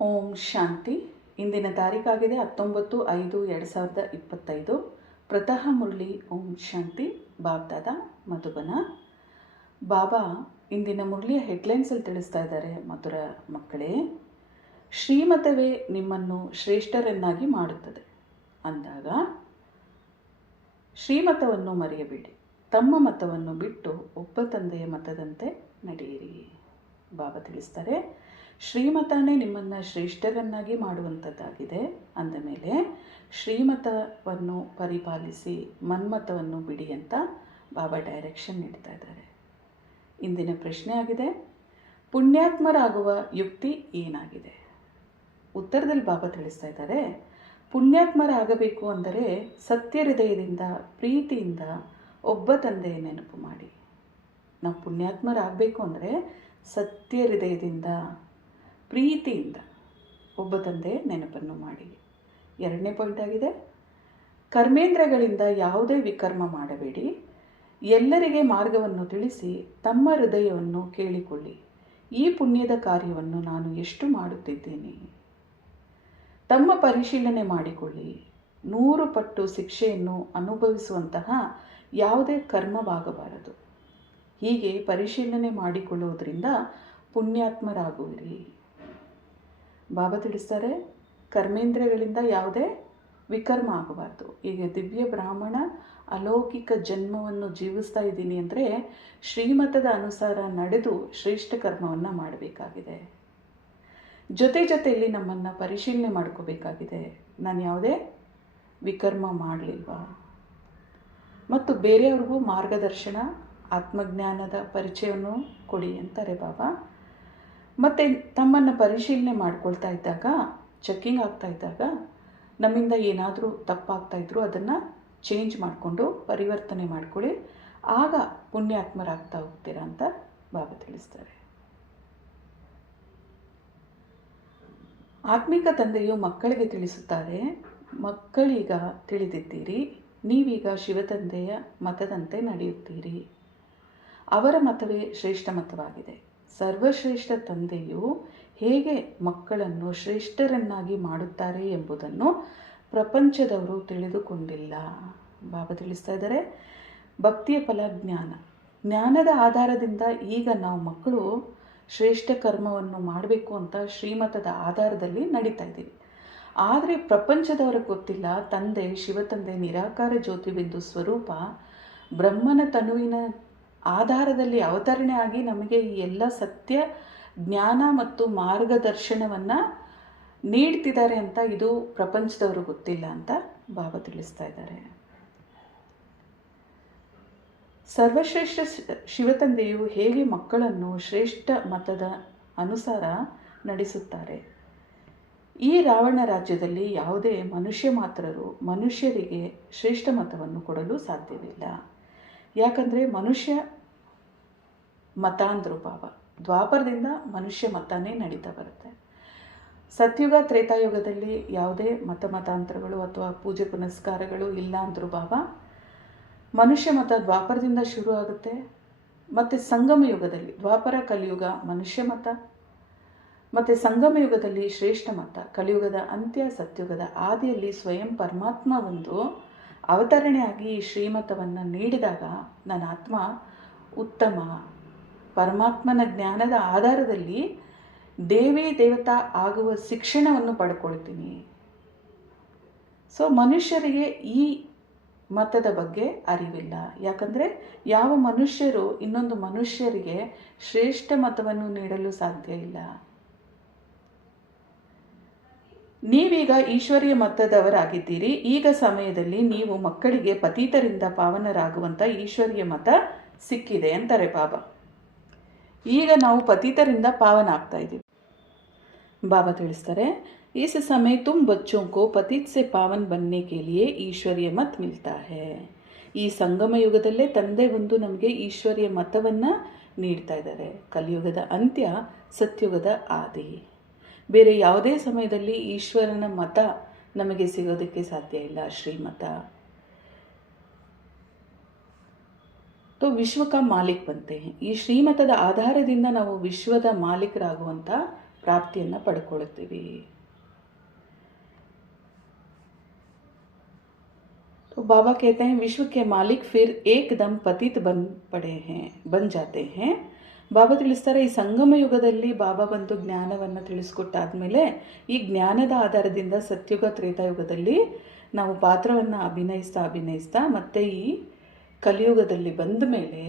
ಓಂ ಶಾಂತಿ. ಇಂದಿನ ತಾರೀಕಾಗಿದೆ 19/5/2025. ಪ್ರತಃ ಮುರಳಿ. ಓಂ ಶಾಂತಿ. ಬಾಬ್ದಾದ ಮಧುಬನ. ಬಾಬಾ ಇಂದಿನ ಮುರಳಿಯ ಹೆಡ್ಲೈನ್ಸಲ್ಲಿ ತಿಳಿಸ್ತಾ ಇದ್ದಾರೆ, ಮಧುರ ಮಕ್ಕಳೇ, ಶ್ರೀಮತವೇ ನಿಮ್ಮನ್ನು ಶ್ರೇಷ್ಠರನ್ನಾಗಿ ಮಾಡುತ್ತದೆ ಅಂದಾಗ ಶ್ರೀಮತವನ್ನು ಮರೆಯಬೇಡಿ. ತಮ್ಮ ಮತವನ್ನು ಬಿಟ್ಟು ಒಬ್ಬ ತಂದೆಯ ಮತದಂತೆ ನಡೆಯಿರಿ. ಬಾಬಾ ತಿಳಿಸ್ತಾರೆ, ಶ್ರೀಮತನೇ ನಿಮ್ಮನ್ನು ಶ್ರೇಷ್ಠರನ್ನಾಗಿ ಮಾಡುವಂಥದ್ದಾಗಿದೆ. ಅಂದಮೇಲೆ ಶ್ರೀಮತವನ್ನು ಪರಿಪಾಲಿಸಿ ಮನ್ಮತವನ್ನು ಬಿಡಿ ಅಂತ ಬಾಬಾ ಡೈರೆಕ್ಷನ್ ನೀಡ್ತಾ ಇದ್ದಾರೆ. ಇಂದಿನ ಪ್ರಶ್ನೆ ಆಗಿದೆ, ಪುಣ್ಯಾತ್ಮರಾಗುವ ಯುಕ್ತಿ ಏನಾಗಿದೆ? ಉತ್ತರದಲ್ಲಿ ಬಾಬಾ ತಿಳಿಸ್ತಾ ಇದ್ದಾರೆ, ಪುಣ್ಯಾತ್ಮರಾಗಬೇಕು ಅಂದರೆ ಸತ್ಯ ಹೃದಯದಿಂದ ಪ್ರೀತಿಯಿಂದ ಒಬ್ಬ ತಂದೆಯ ನೆನಪು ಮಾಡಿ. ನಾವು ಪುಣ್ಯಾತ್ಮರಾಗಬೇಕು ಅಂದರೆ ಸತ್ಯ ಹೃದಯದಿಂದ ಪ್ರೀತಿಯಿಂದ ಒಬ್ಬ ತಂದೆ ನೆನಪನ್ನು ಮಾಡಿ. ಎರಡನೇ ಪಾಯಿಂಟ್ ಆಗಿದೆ, ಕರ್ಮೇಂದ್ರಗಳಿಂದ ಯಾವುದೇ ವಿಕರ್ಮ ಮಾಡಬೇಡಿ. ಎಲ್ಲರಿಗೆ ಮಾರ್ಗವನ್ನು ತಿಳಿಸಿ ತಮ್ಮ ಹೃದಯವನ್ನು ಕೇಳಿಕೊಳ್ಳಿ. ಈ ಪುಣ್ಯದ ಕಾರ್ಯವನ್ನು ನಾನು ಎಷ್ಟು ಮಾಡುತ್ತಿದ್ದೇನೆ? ತಮ್ಮ ಪರಿಶೀಲನೆ ಮಾಡಿಕೊಳ್ಳಿ. 100 ಪಟ್ಟು ಶಿಕ್ಷೆಯನ್ನು ಅನುಭವಿಸುವಂತಹ ಯಾವುದೇ ಕರ್ಮವಾಗಬಾರದು. ಹೀಗೆ ಪರಿಶೀಲನೆ ಮಾಡಿಕೊಳ್ಳುವುದರಿಂದ ಪುಣ್ಯಾತ್ಮರಾಗುವಿರಿ. ಬಾಬಾ ತಿಳಿಸ್ತಾರೆ, ಕರ್ಮೇಂದ್ರಿಯಗಳಿಂದ ಯಾವುದೇ ವಿಕರ್ಮ ಆಗಬಾರ್ದು. ಈಗ ದಿವ್ಯ ಬ್ರಾಹ್ಮಣ ಅಲೌಕಿಕ ಜನ್ಮವನ್ನು ಜೀವಿಸ್ತಾ ಇದ್ದೀನಿ ಅಂದರೆ ಶ್ರೀಮತದ ಅನುಸಾರ ನಡೆದು ಶ್ರೇಷ್ಠ ಕರ್ಮವನ್ನು ಮಾಡಬೇಕಾಗಿದೆ. ಜೊತೆಯಲ್ಲಿ ನಮ್ಮನ್ನು ಪರಿಶೀಲನೆ ಮಾಡ್ಕೋಬೇಕಾಗಿದೆ. ನಾನು ಯಾವುದೇ ವಿಕರ್ಮ ಮಾಡಲಿಲ್ವಾ? ಮತ್ತು ಬೇರೆಯವ್ರಿಗೂ ಮಾರ್ಗದರ್ಶನ, ಆತ್ಮಜ್ಞಾನದ ಪರಿಚಯವನ್ನು ಕೊಡಿ ಅಂತಾರೆ ಬಾಬಾ. ಮತ್ತು ತಮ್ಮನ್ನು ಪರಿಶೀಲನೆ ಮಾಡ್ಕೊಳ್ತಾ ಇದ್ದಾಗ, ಚೆಕ್ಕಿಂಗ್ ಆಗ್ತಾ ಇದ್ದಾಗ ನಮ್ಮಿಂದ ಏನಾದರೂ ತಪ್ಪಾಗ್ತಾಯಿದ್ರು ಅದನ್ನು ಚೇಂಜ್ ಮಾಡಿಕೊಂಡು ಪರಿವರ್ತನೆ ಮಾಡ್ಕೊಳ್ಳಿ. ಆಗ ಪುಣ್ಯಾತ್ಮರಾಗ್ತಾ ಹೋಗ್ತೀರಾ ಅಂತ ಬಾಬಾ ತಿಳಿಸ್ತಾರೆ. ಆತ್ಮಿಕ ತಂದೆಯು ಮಕ್ಕಳಿಗೆ ತಿಳಿಸುತ್ತಾರೆ, ಮಕ್ಕಳೀಗ ತಿಳಿದಿದ್ದೀರಿ, ನೀವೀಗ ಶಿವತಂದೆಯ ಮತದಂತೆ ನಡೆಯುತ್ತೀರಿ. ಅವರ ಮತವೇ ಶ್ರೇಷ್ಠ ಮತವಾಗಿದೆ. ಸರ್ವಶ್ರೇಷ್ಠ ತಂದೆಯು ಹೇಗೆ ಮಕ್ಕಳನ್ನು ಶ್ರೇಷ್ಠರನ್ನಾಗಿ ಮಾಡುತ್ತಾರೆ ಎಂಬುದನ್ನು ಪ್ರಪಂಚದವರು ತಿಳಿದುಕೊಂಡಿಲ್ಲ. ಬಾಬಾ ತಿಳಿಸ್ತಾ ಇದ್ದಾರೆ, ಭಕ್ತಿಯ ಫಲ ಜ್ಞಾನ. ಜ್ಞಾನದ ಆಧಾರದಿಂದ ಈಗ ನಾವು ಮಕ್ಕಳು ಶ್ರೇಷ್ಠ ಕರ್ಮವನ್ನು ಮಾಡಬೇಕು ಅಂತ ಶ್ರೀಮತದ ಆಧಾರದಲ್ಲಿ ನಡೀತಾ ಇದ್ದೀವಿ. ಆದರೆ ಪ್ರಪಂಚದವ್ರಿಗೆ ಗೊತ್ತಿಲ್ಲ, ತಂದೆ ಶಿವತಂದೆ ನಿರಾಕಾರ ಜ್ಯೋತಿಬಿಂದು ಸ್ವರೂಪ ಬ್ರಹ್ಮನ ತನುವಿನ ಆಧಾರದಲ್ಲಿ ಅವತರಣೆ ಆಗಿ ನಮಗೆ ಈ ಎಲ್ಲ ಸತ್ಯ ಜ್ಞಾನ ಮತ್ತು ಮಾರ್ಗದರ್ಶನವನ್ನು ನೀಡ್ತಿದ್ದಾರೆ ಅಂತ ಇದು ಪ್ರಪಂಚದವರು ಗೊತ್ತಿಲ್ಲ ಅಂತ ಬಾಬಾ ತಿಳಿಸ್ತಾ ಇದ್ದಾರೆ. ಸರ್ವಶ್ರೇಷ್ಠ ಶಿವತಂದೆಯು ಹೇಗೆ ಮಕ್ಕಳನ್ನು ಶ್ರೇಷ್ಠ ಮತದ ಅನುಸಾರ ನಡೆಸುತ್ತಾರೆ. ಈ ರಾವಣ ರಾಜ್ಯದಲ್ಲಿ ಯಾವುದೇ ಮಾತ್ರರು ಮನುಷ್ಯರಿಗೆ ಶ್ರೇಷ್ಠ ಮತವನ್ನು ಕೊಡಲು ಸಾಧ್ಯವಿಲ್ಲ. ಯಾಕಂದರೆ ಮನುಷ್ಯ ಮತ ಅಂದರು ಬಾಬಾ. ದ್ವಾಪರದಿಂದ ಮನುಷ್ಯ ಮತನೇ ನಡೀತಾ ಬರುತ್ತೆ. ಸತ್ಯುಗ ತ್ರೇತಾಯುಗದಲ್ಲಿ ಯಾವುದೇ ಮತಾಂತರಗಳು ಅಥವಾ ಪೂಜೆ ಪುನಸ್ಕಾರಗಳು ಇಲ್ಲ ಅಂದರು ಬಾಬಾ. ಮನುಷ್ಯ ಮತ ದ್ವಾಪರದಿಂದ ಶುರು ಆಗುತ್ತೆ. ಮತ್ತು ಸಂಗಮ ಯುಗದಲ್ಲಿ ದ್ವಾಪರ ಕಲಿಯುಗ ಮನುಷ್ಯ ಮತ, ಮತ್ತು ಸಂಗಮ ಯುಗದಲ್ಲಿ ಶ್ರೇಷ್ಠ ಮತ. ಕಲಿಯುಗದ ಅಂತ್ಯ ಸತ್ಯುಗದ ಆದಿಯಲ್ಲಿ ಸ್ವಯಂ ಪರಮಾತ್ಮ ಒಂದು ಅವತರಣೆಯಾಗಿ ಈ ಶ್ರೀಮತವನ್ನು ನೀಡಿದಾಗ ನನ್ನ ಆತ್ಮ ಉತ್ತಮ ಪರಮಾತ್ಮನ ಜ್ಞಾನದ ಆಧಾರದಲ್ಲಿ ದೇವಿ ದೇವತಾ ಆಗುವ ಶಿಕ್ಷಣವನ್ನು ಪಡ್ಕೊಳ್ತೀನಿ. ಸೊ ಮನುಷ್ಯರಿಗೆ ಈ ಮತದ ಬಗ್ಗೆ ಅರಿವಿಲ್ಲ. ಯಾಕಂದರೆ ಯಾವ ಮನುಷ್ಯರು ಇನ್ನೊಂದು ಮನುಷ್ಯರಿಗೆ ಶ್ರೇಷ್ಠ ಮತವನ್ನು ನೀಡಲು ಸಾಧ್ಯ ಇಲ್ಲ. ನೀವೀಗ ಈಶ್ವರ್ಯ ಮತದವರಾಗಿದ್ದೀರಿ. ಈಗ ಸಮಯದಲ್ಲಿ ನೀವು ಮಕ್ಕಳಿಗೆ ಪತೀತರಿಂದ ಪಾವನರಾಗುವಂಥ ಈಶ್ವರ್ಯ ಮತ ಸಿಕ್ಕಿದೆ ಅಂತಾರೆ ಬಾಬಾ. ಈಗ ನಾವು ಪತೀತರಿಂದ ಪಾವನ ಆಗ್ತಾ ಇದ್ದೀವಿ. ಬಾಬಾ ತಿಳಿಸ್ತಾರೆ, इस समय तुम बच्चों को पतित से पावन बनने के लिए ईश्वरीय मत मिलता है. ಈ ಸಂಗಮ ಯುಗದಲ್ಲೇ ತಂದೆ ಒಂದು ನಮಗೆ ಈಶ್ವರ್ಯ ಮತವನ್ನು ನೀಡ್ತಾ ಇದ್ದಾರೆ. ಕಲಿಯುಗದ ಅಂತ್ಯ ಸತ್ಯುಗದ ಆದಿ. ಬೇರೆ ಯಾವುದೇ ಸಮಯದಲ್ಲಿ ಈಶ್ವರನ ಮತ ನಮಗೆ ಸಿಗೋದಕ್ಕೆ ಸಾಧ್ಯ ಇಲ್ಲ. ಶ್ರೀಮತ तो विश्व का मालिक बनते हैं. ಈ ಶ್ರೀಮತದ ಆಧಾರದಿಂದ ನಾವು ವಿಶ್ವದ ಮಾಲೀಕರಾಗುವಂಥ ಪ್ರಾಪ್ತಿಯನ್ನು ಪಡ್ಕೊಳ್ತೀವಿ. तो बाबा कहते हैं विश्व के मालिक फिर एकदम पतित बन जाते हैं. ಬಾಬಾ ತಿಳಿಸ್ತಾರೆ, ಈ ಸಂಗಮ ಯುಗದಲ್ಲಿ ಬಾಬಾ ಬಂದು ಜ್ಞಾನವನ್ನು ತಿಳಿಸ್ಕೊಟ್ಟಾದ್ಮೇಲೆ ಈ ಜ್ಞಾನದ ಆಧಾರದಿಂದ ಸತ್ಯುಗ ತ್ರೇತಾಯುಗದಲ್ಲಿ ನಾವು ಪಾತ್ರವನ್ನು ಅಭಿನಯಿಸ್ತಾ ಮತ್ತೆ ಈ ಕಲಿಯುಗದಲ್ಲಿ ಬಂದ ಮೇಲೆ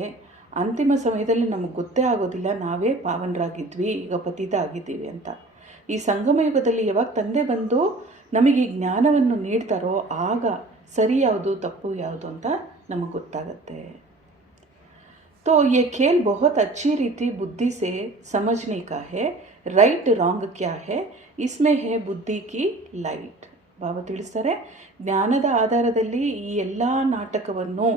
ಅಂತಿಮ ಸಮಯದಲ್ಲಿ ನಮಗೆ ಗೊತ್ತೇ ಆಗೋದಿಲ್ಲ ನಾವೇ ಪಾವನರಾಗಿದ್ವಿ, ಈಗ ಪತಿತ ಆಗಿದ್ದೀವಿ ಅಂತ. ಈ ಸಂಗಮ ಯುಗದಲ್ಲಿ ಯಾವಾಗ ತಂದೆ ಬಂದು ನಮಗೆ ಈ ಜ್ಞಾನವನ್ನು ನೀಡ್ತಾರೋ ಆಗ ಸರಿ ಯಾವುದು ತಪ್ಪು ಯಾವುದು ಅಂತ ನಮಗೆ ಗೊತ್ತಾಗತ್ತೆ. तो ये खेल बहुत अच्छी रीति बुद्धि से समझने का है. राइट रॉन्ग क्या है, इसमें है बुद्धि की लाइट. ಬಾಬಾ ತಿಳಿಸ್ತಾರೆ, ಜ್ಞಾನದ ಆಧಾರದಲ್ಲಿ ಈ ಎಲ್ಲ ನಾಟಕವನ್ನು,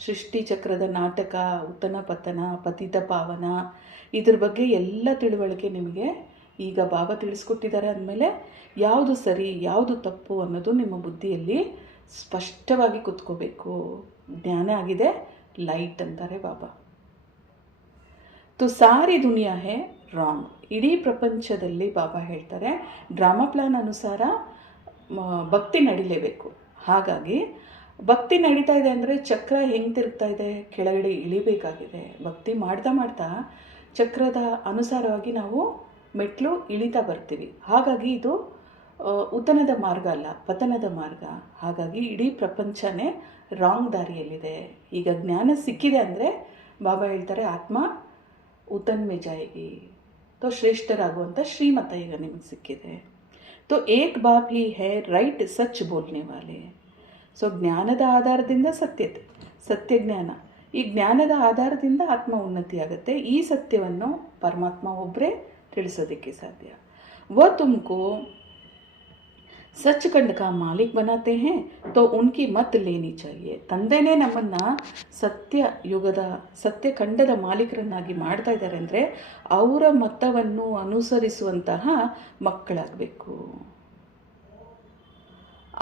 ಸೃಷ್ಟಿ ಚಕ್ರದ ನಾಟಕ, ಉತ್ತನ ಪತನ, ಪತಿತ ಪಾವನ, ಇದ್ರ ಬಗ್ಗೆ ಎಲ್ಲ ತಿಳುವಳಿಕೆ ನಿಮಗೆ ಈಗ ಬಾಬಾ ತಿಳಿಸ್ಕೊಟ್ಟಿದ್ದಾರೆ. ಅಂದಮೇಲೆ ಯಾವುದು ಸರಿ ಯಾವುದು ತಪ್ಪು ಅನ್ನೋದು ನಿಮ್ಮ ಬುದ್ಧಿಯಲ್ಲಿ ಸ್ಪಷ್ಟವಾಗಿ ಕೂತ್ಕೋಬೇಕು. ಜ್ಞಾನ ಆಗಿದೆ ಲೈಟ್ ಅಂತಾರೆ ಬಾಬಾ. ತು ಸಾರಿ ದುನಿಯಾ ಹೇ ರಾಂಗ್. ಇಡೀ ಪ್ರಪಂಚದಲ್ಲಿ ಬಾಬಾ ಹೇಳ್ತಾರೆ ಡ್ರಾಮಾ ಪ್ಲಾನ್ ಅನುಸಾರ ಭಕ್ತಿ ನಡಿಲೇಬೇಕು. ಹಾಗಾಗಿ ಭಕ್ತಿ ನಡೀತಾ ಇದೆ ಅಂದರೆ ಚಕ್ರ ಹೆಂಗೆ ತಿರುಗ್ತಾ ಇದೆ, ಕೆಳಗಡೆ ಇಳಿಬೇಕಾಗಿದೆ. ಭಕ್ತಿ ಮಾಡ್ತಾ ಚಕ್ರದ ಅನುಸಾರವಾಗಿ ನಾವು ಮೆಟ್ಲು ಇಳಿತಾ ಬರ್ತೀವಿ. ಹಾಗಾಗಿ ಇದು ಉತ್ತನದ ಮಾರ್ಗ ಅಲ್ಲ, ಪತನದ ಮಾರ್ಗ. ಹಾಗಾಗಿ ಇಡೀ ಪ್ರಪಂಚನೇ ರಾಂಗ್ ದಾರಿಯಲ್ಲಿದೆ. ಈಗ ಜ್ಞಾನ ಸಿಕ್ಕಿದೆ ಅಂದರೆ ಬಾಬಾ ಹೇಳ್ತಾರೆ ಆತ್ಮ ಉತ್ತನ್ ಮೇ ಜಾಯೇಗಿ. ತೋ ಶ್ರೇಷ್ಠರಾಗುವಂಥ ಶ್ರೀಮತ ಈಗ ನಿಮಗೆ ಸಿಕ್ಕಿದೆ. ತೋ ಏಕ್ ಬಾಪ್ ಹಿ ಹೇ ರೈಟ್ ಸಚ್ ಬೋಲ್ನೆ ವಾಲೆ. ಸೊ ಜ್ಞಾನದ ಆಧಾರದಿಂದ ಸತ್ಯ ಜ್ಞಾನ. ಈ ಜ್ಞಾನದ ಆಧಾರದಿಂದ ಆತ್ಮ ಉನ್ನತಿ ಆಗುತ್ತೆ. ಈ ಸತ್ಯವನ್ನು ಪರಮಾತ್ಮ ಒಬ್ಬರೇ ತಿಳಿಸೋದಕ್ಕೆ ಸಾಧ್ಯ. ವ ತುಮಕೋ ಸಚ್ ಖಂಡ್ ಕಾ ಮಾಲಿಕ್ ಬನಾತೆ ಹೇ ತೋ ಉನ್ಕಿ ಮತ್ ಲೇನಿ ಚಾಹಿಯೆ. ತಂದೆನೇ ನಮ್ಮನ್ನು ಸತ್ಯಖಂಡದ ಮಾಲೀಕರನ್ನಾಗಿ ಮಾಡ್ತಾ ಇದ್ದಾರೆ ಅಂದರೆ ಅವರ ಮತವನ್ನು ಅನುಸರಿಸುವಂತಹ ಮಕ್ಕಳಾಗಬೇಕು.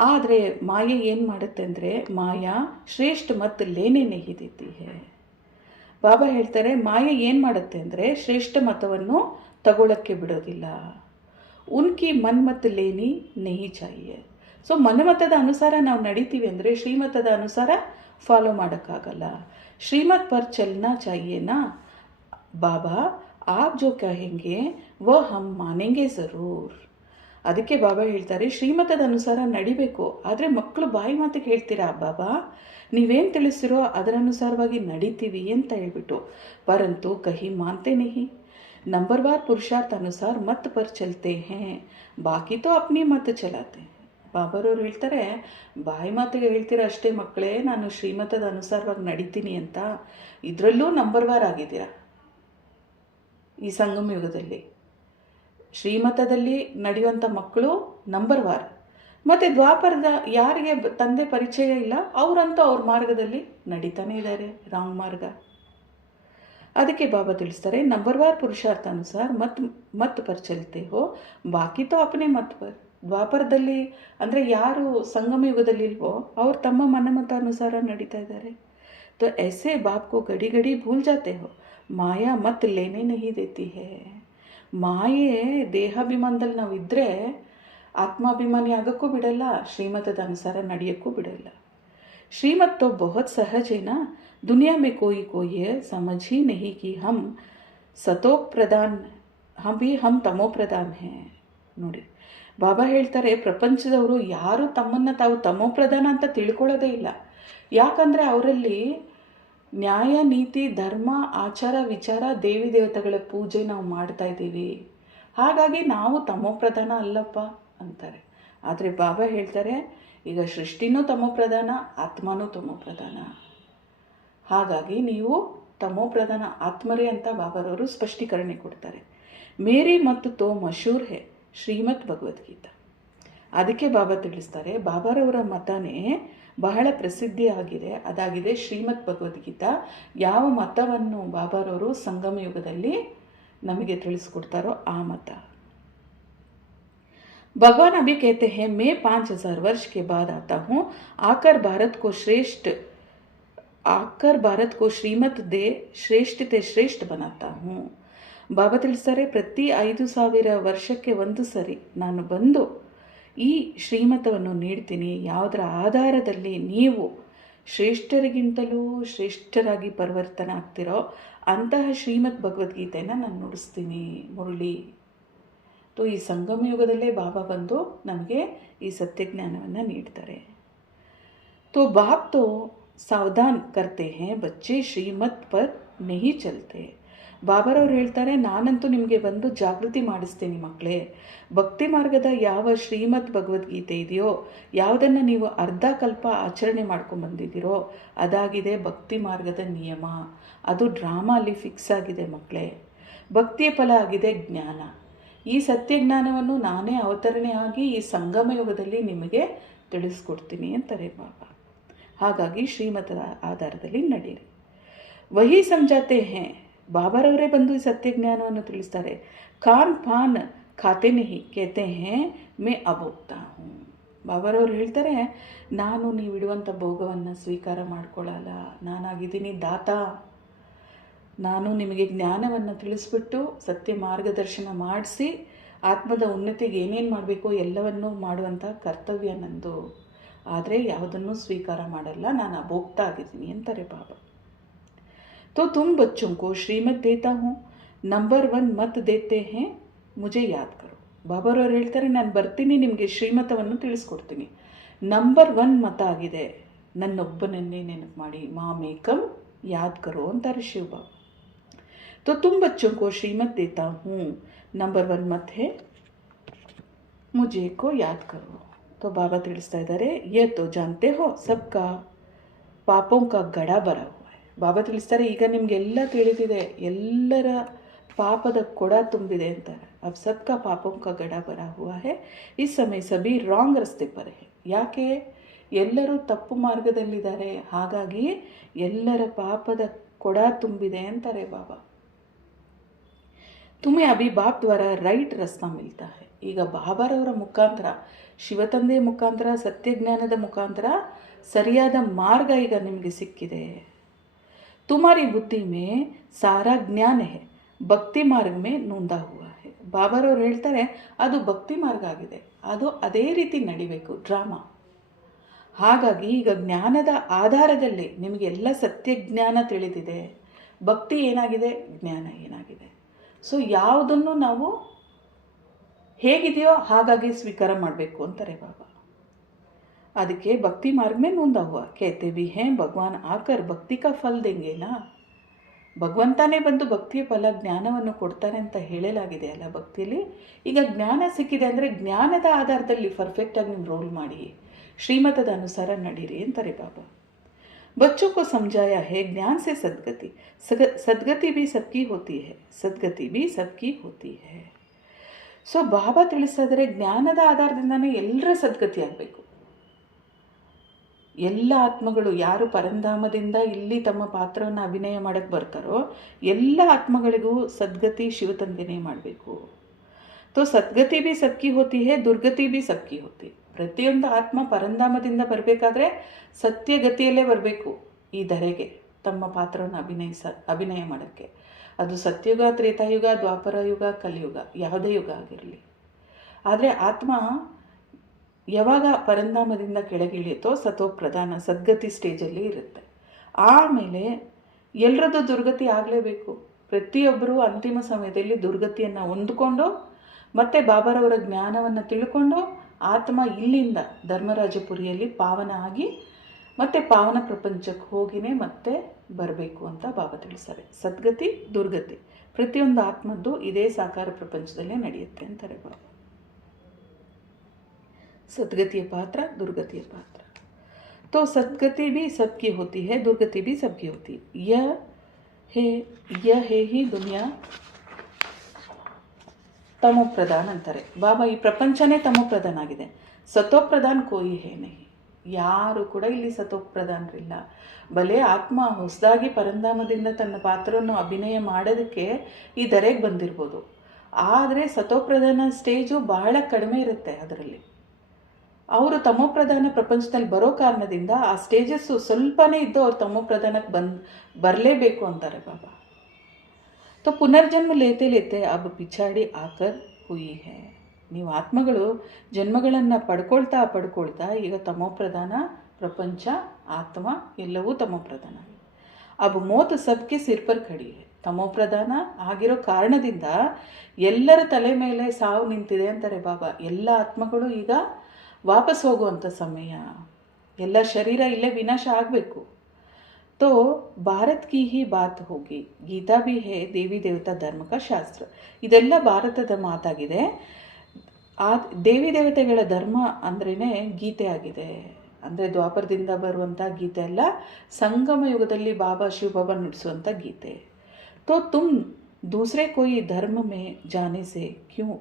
ಆದರೆ ಮಾಯೆ ಏನು ಮಾಡುತ್ತೆ ಅಂದರೆ ಮಾಯಾ ಶ್ರೇಷ್ಠ ಮತ್ ಲೇನೆ ನಹಿ ದೇತಿ ಹೇ. ಬಾಬಾ ಹೇಳ್ತಾರೆ ಮಾಯೆ ಏನು ಮಾಡುತ್ತೆ ಅಂದರೆ ಶ್ರೇಷ್ಠ ಮತವನ್ನು ತಗೊಳ್ಳೋಕ್ಕೆ ಬಿಡೋದಿಲ್ಲ. ಉನ್ಕಿ ಮನ್ಮತ್ ಲೇನಿ ನಹಿ ಚಾಹಿಯೆ. ಸೊ ಮನ್ಮತದ ಅನುಸಾರ ನಾವು ನಡೀತೀವಿ ಅಂದರೆ ಶ್ರೀಮತದ ಅನುಸಾರ ಫಾಲೋ ಮಾಡೋಕ್ಕಾಗಲ್ಲ. ಶ್ರೀಮತ್ ಪರ್ ಚಲ್ನಾ ಚಾಹಿಯೇನಾ ಬಾಬಾ, ಆಪ್ ಜೋ ಕಹೆಂಗೆ ವ ಹಮ್ ಮಾನೆಂಗೆ ಜರೂರ್. ಅದಕ್ಕೆ ಬಾಬಾ ಹೇಳ್ತಾರೆ ಶ್ರೀಮತದ ಅನುಸಾರ ನಡಿಬೇಕು. ಆದರೆ ಮಕ್ಕಳು ಬಾಯಿ ಮಾತಿಗೆ ಹೇಳ್ತೀರಾ ಬಾಬಾ ನೀವೇನು ತಿಳಿಸ್ತಿರೋ ಅದರ ಅನುಸಾರವಾಗಿ ನಡೀತೀವಿ ಅಂತ ಹೇಳ್ಬಿಟ್ಟು, ಪರಂತು ಕಹಿ ಮಾನ್ತೆ ನಹಿ. ನಂಬರ್ವಾರ್ ಪುರುಷಾರ್ಥ ಅನುಸಾರ ಮತ್ ಪರ್ ಚಲ್ತೆ ಹೇ, ಬಾಕಿ ತೋ ಅಪ್ನಿ ಮತ್ ಚಲಾತೆ. ಬಾಬಾರವ್ರು ಹೇಳ್ತಾರೆ ಬಾಯಿ ಮಾತಿಗೆ ಹೇಳ್ತೀರ ಅಷ್ಟೇ ಮಕ್ಕಳೇ, ನಾನು ಶ್ರೀಮತದ ಅನುಸಾರವಾಗಿ ನಡೀತೀನಿ ಅಂತ. ಇದರಲ್ಲೂ ನಂಬರ್ವಾರ್ ಆಗಿದ್ದೀರಾ ಈ ಸಂಗಮ ಯುಗದಲ್ಲಿ. ಶ್ರೀಮತದಲ್ಲಿ ನಡೆಯುವಂಥ ಮಕ್ಕಳು ನಂಬರ್ವಾರ್. ಮತ್ತು ದ್ವಾಪರದ ಯಾರಿಗೆ ತಂದೆ ಪರಿಚಯ ಇಲ್ಲ ಅವರಂತೂ ಅವ್ರ ಮಾರ್ಗದಲ್ಲಿ ನಡೀತಾನೆ ಇದ್ದಾರೆ, ರಾಂಗ್ ಮಾರ್ಗ. ಅದಕ್ಕೆ ಬಾಬಾ ತಿಳಿಸ್ತಾರೆ ನಂಬರ್ವಾರ್ ಪುರುಷಾರ್ಥ ಅನುಸಾರ ಮತ್ ಪರ್ ಚಲ್ತೆ ಹೋ, ಬಾಕಿ ತೋ ಅಪನೆ ಮತ್ ಪರ್. ದ್ವಾಪರದಲ್ಲಿ ಅಂದರೆ ಯಾರು ಸಂಗಮ ಯುಗದಲ್ಲಿ ಇಲ್ವೋ ಅವ್ರು ತಮ್ಮ ಮನಮತ ಅನುಸಾರ ನಡೀತಾ ಇದ್ದಾರೆ. ತೋ ಐಸೆ ಬಾಪ್ ಕೋ ಗಡಿ ಗಡಿ ಭೂಲ್ ಜಾತೆ ಹೋ, ಮಾಯಾ ಮತ್ ಲೇನೆ ನಹಿ ದೇತಿ ಹೇ. ಮಾಯೆ ದೇಹಾಭಿಮಾನದಲ್ಲಿ ನಾವು ಇದ್ದರೆ ಆತ್ಮಾಭಿಮಾನಿ ಆಗೋಕ್ಕೂ ಬಿಡಲ್ಲ, ಶ್ರೀಮತದ ಅನುಸಾರ ನಡೆಯೋಕ್ಕೂ ಬಿಡಲ್ಲ. श्रीमत तो बहुत सहज है ना. दुनिया में कोई ये समझ ही नहीं कि हम सतो प्रधान हम तमो प्रधान हैं. ನೋಡಿ ಬಾಬಾ ಹೇಳ್ತಾರೆ ಪ್ರಪಂಚದವರು ಯಾರು ತಮ್ಮನ್ನು ತಾವು ತಮೋ ಪ್ರಧಾನ ಅಂತ ತಿಳ್ಕೊಳ್ಳೋದೇ ಇಲ್ಲ. ಯಾಕಂದರೆ ಅವರಲ್ಲಿ ನ್ಯಾಯ ನೀತಿ ಧರ್ಮ ಆಚಾರ ವಿಚಾರ ದೇವಿ ದೇವತೆಗಳ ಪೂಜೆ ನಾವು ಮಾಡ್ತಾ ಇದ್ದೀವಿ. ಹಾಗಾಗಿ ನಾವು ತಮೋ ಪ್ರಧಾನ ಅಲ್ಲಪ್ಪ ಅಂತಾರೆ. ಆದರೆ ಬಾಬಾ ಹೇಳ್ತಾರೆ ಈಗ ಸೃಷ್ಟಿನೂ ತಮೋ ಪ್ರಧಾನ, ಆತ್ಮನೂ ತಮೋ ಪ್ರಧಾನ. ಹಾಗಾಗಿ ನೀವು ತಮೋ ಪ್ರಧಾನ ಆತ್ಮರೇ ಅಂತ ಬಾಬಾರವರು ಸ್ಪಷ್ಟೀಕರಣೆ ಕೊಡ್ತಾರೆ. ಮೇರಿ ಮತ್ತು ತೋ ಮಶೂರ್ ಹೇ ಶ್ರೀಮದ್ ಭಗವದ್ಗೀತಾ. ಅದಕ್ಕೆ ಬಾಬಾ ತಿಳಿಸ್ತಾರೆ ಬಾಬಾರವರ ಮತನೇ ಬಹಳ ಪ್ರಸಿದ್ಧಿ ಆಗಿದೆ, ಅದಾಗಿದೆ ಶ್ರೀಮದ್ ಭಗವದ್ಗೀತಾ. ಯಾವ ಮತವನ್ನು ಬಾಬಾರವರು ಸಂಗಮ ಯುಗದಲ್ಲಿ ನಮಗೆ ತಿಳಿಸ್ಕೊಡ್ತಾರೋ ಆ ಮತ. भगवान अभी कहते हैं मैं 5000 वर्ष के बाद आता हूँ, आकर भारत को श्रीमत दे श्रेष्ठ बनाता हूँ. ಬಾಬಾ ತಿಳಿಸ್ತಾರೆ, ಪ್ರತಿ 5,000 ವರ್ಷಕ್ಕೆ ಒಂದು ಸರಿ ನಾನು ಬಂದು ಈ ಶ್ರೀಮತವನ್ನು ನೀಡ್ತೀನಿ. ಯಾವುದರ ಆಧಾರದಲ್ಲಿ ನೀವು ಶ್ರೇಷ್ಠರಿಗಿಂತಲೂ ಶ್ರೇಷ್ಠರಾಗಿ ಪರಿವರ್ತನೆ ಆಗ್ತಿರೋ ಅಂತಹ ಶ್ರೀಮದ್ ಭಗವದ್ಗೀತೆಯನ್ನು ನಾನು ನುಡಿಸ್ತೀನಿ ಮುರಳಿ. ಈ ಸಂಗಮ ಯುಗದಲ್ಲೇ ಬಾಬಾ ಬಂದು ನಮಗೆ ಈ ಸತ್ಯಜ್ಞಾನವನ್ನು ನೀಡ್ತಾರೆ. ಬಾಪ್ ತೋ ಸಾವಧಾನ್ ಕರ್ತೆ ಹೇ, ಬಚ್ಚೆ ಶ್ರೀಮತ್ ಪರ್ ನಹಿ ಚಲ್ತೆ. ಬಾಬಾರವ್ರು ಹೇಳ್ತಾರೆ, ನಾನಂತೂ ನಿಮಗೆ ಬಂದು ಜಾಗೃತಿ ಮಾಡಿಸ್ತೀನಿ ಮಕ್ಕಳೇ. ಭಕ್ತಿ ಮಾರ್ಗದ ಯಾವ ಶ್ರೀಮದ್ ಭಗವದ್ಗೀತೆ ಇದೆಯೋ, ಯಾವುದನ್ನು ನೀವು ಅರ್ಧ ಕಲ್ಪ ಆಚರಣೆ ಮಾಡ್ಕೊಂಡ್ಬಂದಿದ್ದೀರೋ ಅದಾಗಿದೆ ಭಕ್ತಿ ಮಾರ್ಗದ ನಿಯಮ. ಅದು ಡ್ರಾಮಾ ಅಲ್ಲಿ ಫಿಕ್ಸ್ ಆಗಿದೆ ಮಕ್ಕಳೇ. ಭಕ್ತಿಯ ಫಲ ಆಗಿದೆ ಜ್ಞಾನ. ಈ ಸತ್ಯಜ್ಞಾನವನ್ನು ನಾನೇ ಅವತರಣೆ ಆಗಿ ಈ ಸಂಗಮ ಯುಗದಲ್ಲಿ ನಿಮಗೆ ತಿಳಿಸ್ಕೊಡ್ತೀನಿ ಅಂತಾರೆ ಬಾಬಾ. ಹಾಗಾಗಿ ಶ್ರೀಮತದ ಆಧಾರದಲ್ಲಿ ನಡೀರಿ. ವಹಿ ಸಮಜಾತೆ ಹೇ, ಬಾಬಾರವರೇ ಬಂದು ಈ ಸತ್ಯಜ್ಞಾನವನ್ನು ತಿಳಿಸ್ತಾರೆ. ಖಾನ್ ಪಾನ್ ಖಾತೆ ನಹಿ ಕೇತೆ ಹೇ ಮೇ ಅಭೋಕ್ತಾ ಹೂँ. ಬಾಬಾರವ್ರು ಹೇಳ್ತಾರೆ, ನಾನು ನೀವಿಡುವಂಥ ಭೋಗವನ್ನು ಸ್ವೀಕಾರ ಮಾಡ್ಕೊಳ್ಳಲ್ಲ, ನಾನಾಗಿದ್ದೀನಿ ದಾತ. ನಾನು ನಿಮಗೆ ಜ್ಞಾನವನ್ನು ತಿಳಿಸ್ಬಿಟ್ಟು ಸತ್ಯ ಮಾರ್ಗದರ್ಶನ ಮಾಡಿಸಿ ಆತ್ಮದ ಉನ್ನತಿಗೆ ಏನೇನು ಮಾಡಬೇಕು ಎಲ್ಲವನ್ನೂ ಮಾಡುವಂಥ ಕರ್ತವ್ಯ ನಂದು. ಆದರೆ ಯಾವುದನ್ನು ಸ್ವೀಕಾರ ಮಾಡಲ್ಲ, ನಾನು ಅಭೋಕ್ತಾ ಆಗಿದ್ದೀನಿ ಅಂತಾರೆ ಬಾಬಾ. ತುಮ್ ಬಚ್ಚೋಂಕೋ ಶ್ರೀಮತ್ ದೇತಾ ಹೂँ, ನಂಬರ್ 1 ಮತ್ ದೇತೆ ಹೇ, ಮುಜೆ ಯಾದ್ ಕರೋ. ಬಾಬಾರವ್ರು ಹೇಳ್ತಾರೆ, ನಾನು ಬರ್ತೀನಿ, ನಿಮಗೆ ಶ್ರೀಮತವನ್ನು ತಿಳಿಸ್ಕೊಡ್ತೀನಿ. ನಂಬರ್ 1 ಮತ ಆಗಿದೆ, ನನ್ನೊಬ್ಬನನ್ನೇ ನೆನಪು ಮಾಡಿ, ಮಾಮೇಕಂ ಯಾದ್ ಕರೋ ಅಂತಾರೆ ಶಿವಬಾಬಾ. ತುಮ್ ಬಚ್ಚೋಂಕೋ ಶ್ರೀಮತ್ ದೇತಾ ಹೂँ, ನಂಬರ್ 1 ಮತ್ ಹೇ, ಮುಜೆ ಕೋ ಯಾದ್ ಕರೋ. ಬಾಬಾ ತಿಳಿಸ್ತಾ ಇದ್ದಾರೆ, ಯೇ ತೋ ಜಾನ್ತೆ ಹೋ ಸಬ್ಕಾ ಪಾಪೋಂ ಕಾ ಗಡ ಬರಾ ಹುವಾ ಹೈ. ಬಾಬಾ ತಿಳಿಸ್ತಾರೆ, ಈಗ ನಿಮಗೆಲ್ಲ ತಿಳಿದಿದೆ, ಎಲ್ಲರ ಪಾಪದ ಕೊಡ ತುಂಬಿದೆ ಅಂತಾರೆ. ಅಬ್ ಸಬ್ಕಾ ಪಾಪೋಂ ಕಾ ಗಡ ಬರಾ ಹುವಾ ಹೈ, ಈ ಸಮಯ ಸಭಿ ರಾಂಗ್ ರಸ್ತೆ ಪರ್ ಹೈ. ಯಾಕೆ? ಎಲ್ಲರೂ ತಪ್ಪು ಮಾರ್ಗದಲ್ಲಿದ್ದಾರೆ, ಹಾಗಾಗಿ ಎಲ್ಲರ ಪಾಪದ ಕೊಡ ತುಂಬಿದೆ ಅಂತಾರೆ ಬಾಬಾ. ತುಮೆ ಅಭಿ ಬಾಪ್ ದ್ವಾರ ರೈಟ್ ರಸ್ತಾ ಮಿಲ್ತಾ ಹೈ. ಈಗ ಬಾಬಾರವರ ಮುಖಾಂತರ, ಶಿವತಂದೆಯ ಮುಖಾಂತರ, ಸತ್ಯಜ್ಞಾನದ ಮುಖಾಂತರ ಸರಿಯಾದ ಮಾರ್ಗ ಈಗ ನಿಮಗೆ ಸಿಕ್ಕಿದೆ. ತುಮಾರಿ ಬುದ್ಧಿ ಮೇ ಸಾರಾ ಜ್ಞಾನ ಹೇ, ಭಕ್ತಿ ಮಾರ್ಗ ಮೇ ನೂಂದಾ ಹುವಾ ಹೈ. ಬಾಬಾರವ್ರು ಹೇಳ್ತಾರೆ, ಅದು ಭಕ್ತಿ ಮಾರ್ಗ ಆಗಿದೆ, ಅದು ಅದೇ ರೀತಿ ನಡಿಬೇಕು, ಡ್ರಾಮಾ. ಹಾಗಾಗಿ ಈಗ ಜ್ಞಾನದ ಆಧಾರದಲ್ಲಿ ನಿಮಗೆಲ್ಲ ಸತ್ಯಜ್ಞಾನ ತಿಳಿದಿದೆ. ಭಕ್ತಿ ಏನಾಗಿದೆ, ಜ್ಞಾನ ಏನಾಗಿದೆ. ಯಾವುದನ್ನು ನಾವು ಹೇಗಿದೆಯೋ ಹಾಗಾಗಿ ಸ್ವೀಕಾರ ಮಾಡಬೇಕು ಅಂತಾರೆ ಬಾಬಾ. ಅದಕ್ಕೆ ಭಕ್ತಿ ಮಾರ್ಗ ಮೇ ನೂಂದಾ ಹುವಾ ಕೇತೆ ಭಿ ಹೇ, ಭಗವಾನ್ ಆಕರ್ ಭಕ್ತಿ ಕಾ ಫಲ್ ದೇಂಗೇನಾ. ಭಗವಂತನೇ ಬಂದು ಭಕ್ತಿಯ ಫಲ ಜ್ಞಾನವನ್ನು ಕೊಡ್ತಾರೆ ಅಂತ ಹೇಳಲಾಗಿದೆ ಅಲ್ಲ ಭಕ್ತಿಯಲ್ಲಿ. ಈಗ ಜ್ಞಾನ ಸಿಕ್ಕಿದೆ ಅಂದರೆ ಜ್ಞಾನದ ಆಧಾರದಲ್ಲಿ ಪರ್ಫೆಕ್ಟಾಗಿ ನೀವು ರೋಲ್ ಮಾಡಿ, ಶ್ರೀಮತದ ಅನುಸಾರ ನಡೀರಿ ಅಂತಾರೆ ಬಾಬಾ. बच्चों को समझाया है, ज्ञान से सद्गति, सद्गति भी सबकी होती है, सद्गति भी सबकी होती है. ಬಾಬಾ ತಿಳಿಸ್ತಾ ಇದ್ದಾರೆ, ಜ್ಞಾನದ ಆಧಾರದಿಂದಾನೇ ಎಲ್ಲರ ಸದ್ಗತಿ ಆಗಬೇಕು. ಎಲ್ಲ ಆತ್ಮಗಳು ಯಾರು ಪರಂಧಾಮದಿಂದ ಇಲ್ಲಿ ತಮ್ಮ ಪಾತ್ರವನ್ನು ಅಭಿನಯ ಮಾಡಕ್ಕೆ ಬರ್ತಾರೋ ಎಲ್ಲ ಆತ್ಮಗಳಿಗೂ ಸದ್ಗತಿ ಶಿವತಂದೆನೇ ಮಾಡಬೇಕು. ಸದ್ಗತಿ ಬಿ ಸಬ್ಕಿ ಹೋತಿ ಹೇ, ದುರ್ಗತಿ ಬಿ ಸಬ್ಕಿ ಹೋತಿ. ಪ್ರತಿಯೊಂದು ಆತ್ಮ ಪರಂಧಾಮದಿಂದ ಬರಬೇಕಾದ್ರೆ ಸತ್ಯಗತಿಯಲ್ಲೇ ಬರಬೇಕು ಈ ಧರೆಗೆ ತಮ್ಮ ಪಾತ್ರವನ್ನು ಅಭಿನಯ ಮಾಡೋಕ್ಕೆ. ಅದು ಸತ್ಯುಗ, ತ್ರೇತಾಯುಗ, ದ್ವಾಪರ ಯುಗ, ಕಲಿಯುಗ, ಯಾವುದೇ ಯುಗ ಆಗಿರಲಿ. ಆದರೆ ಆತ್ಮ ಯಾವಾಗ ಪರಂಧಾಮದಿಂದ ಕೆಳಗಿಳಿಯುತ್ತೋ ಸತೋಪ್ರಧಾನ ಸದ್ಗತಿ ಸ್ಟೇಜಲ್ಲಿ ಇರುತ್ತೆ. ಆಮೇಲೆ ಎಲ್ಲರದ್ದು ದುರ್ಗತಿ ಆಗಲೇಬೇಕು. ಪ್ರತಿಯೊಬ್ಬರೂ ಅಂತಿಮ ಸಮಯದಲ್ಲಿ ದುರ್ಗತಿಯನ್ನು ಹೊಂದ್ಕೊಂಡು ಮತ್ತೆ ಬಾಬಾರವರ ಜ್ಞಾನವನ್ನು ತಿಳ್ಕೊಂಡು ಆತ್ಮ ಇಲ್ಲಿಂದ ಧರ್ಮರಾಜಪುರಿಯಲ್ಲಿ ಪಾವನ ಆಗಿ ಮತ್ತೆ ಪಾವನ ಪ್ರಪಂಚಕ್ಕೆ ಹೋಗಿನೇ ಮತ್ತೆ ಬರಬೇಕು ಅಂತ ಬಾಬಾ ತಿಳಿಸ್ತಾರೆ. ಸದ್ಗತಿ ದುರ್ಗತಿ ಪ್ರತಿಯೊಂದು ಆತ್ಮದ್ದು ಇದೇ ಸಾಕಾರ ಪ್ರಪಂಚದಲ್ಲೇ ನಡೆಯುತ್ತೆ ಅಂತಾರೆ ಬಾಬಾ. सदगति पात्र, दुर्गति पात्र. तो सदगति भी सबकी होती है, दुर्गति भी सबकी होती है. यह है ही दुनिया तमो प्रधान अंತಾರೆ ಬಾಬಾ. ಈ ಪ್ರಪಂಚನೇ ತಮೋ ಪ್ರಧಾನ ಆಗಿದೆ. ಸತೋ ಪ್ರಧಾನ್ ಕೋಯಿ ಹೇ ನಹಿ. ಯಾರು ಕೂಡ ಇಲ್ಲಿ ಸತೋ ಪ್ರಧಾನರಿಲ್ಲ. ಬಲೆ ಆತ್ಮ ಹೊಸದಾಗಿ ಪರಂಧಾಮದಿಂದ ತನ್ನ ಪಾತ್ರವನ್ನು ಅಭಿನಯ ಮಾಡೋದಕ್ಕೆ ಈ ಧರೆಗೆ ಬಂದಿರ್ಬೋದು. ಆದರೆ ಸತೋ ಪ್ರಧಾನ ಸ್ಟೇಜು ಬಹಳ ಕಡಿಮೆ ಇರುತ್ತೆ. ಅದರಲ್ಲಿ ಅವರು ತಮೋ ಪ್ರಧಾನ ಪ್ರಪಂಚದಲ್ಲಿ ಬರೋ ಕಾರಣದಿಂದ ಆ ಸ್ಟೇಜಸ್ಸು ಸ್ವಲ್ಪನೇ ಇದ್ದು ಅವ್ರು ತಮೋ ಪ್ರಧಾನಕ್ಕೆ ಬರಲೇಬೇಕು ಅಂತಾರೆ ಬಾಬಾ. तो पुनर्जन्म लेते लेते अब पिछाड़ी आकर हुई है. ನೀವು ಆತ್ಮಗಳು ಜನ್ಮಗಳನ್ನು ಪಡ್ಕೊಳ್ತಾ ಈಗ ತಮೋಪ್ರಧಾನ ಪ್ರಪಂಚ ಆತ್ಮ ಎಲ್ಲವೂ ತಮೋಪ್ರಧಾನ. अब मौत सबके सिर पर खड़ी है. ತಮೋಪ್ರಧಾನ ಆಗಿರೋ ಕಾರಣದಿಂದ ಎಲ್ಲರ ತಲೆ ಮೇಲೆ ಸಾವು ನಿಂತಿದೆ ಅಂತಾರೆ ಬಾಬಾ. ಎಲ್ಲ ಆತ್ಮಗಳು ಈಗ ವಾಪಸ್ ಹೋಗುವಂಥ ಸಮಯ. ಎಲ್ಲ ಶರೀರ ಇಲ್ಲೇ ವಿನಾಶ ಆಗಬೇಕು. तो ಭಾರತ್ ಕಿ ಹಿ ಬಾತ್ ಹೋಗಿ. ಗೀತಾ ಭಿ ಹೇ ದೇವಿ ದೇವತಾ ಧರ್ಮ ಕಾ ಶಾಸ್ತ್ರ. ಇದೆಲ್ಲ ಭಾರತದ ಮಾತಾಗಿದೆ. ಆ ದೇವಿ ದೇವತೆಗಳ ಧರ್ಮ ಅಂದ್ರೇ ಗೀತೆ ಆಗಿದೆ. ಅಂದರೆ ದ್ವಾಪರದಿಂದ ಬರುವಂಥ ಗೀತೆ ಅಲ್ಲ, ಸಂಗಮ ಯುಗದಲ್ಲಿ ಬಾಬಾ ಶಿವಬಾಬಾ ನುಡಿಸುವಂಥ ಗೀತೆ. तो तुम दूसरे कोई धर्म में जाने से क्यों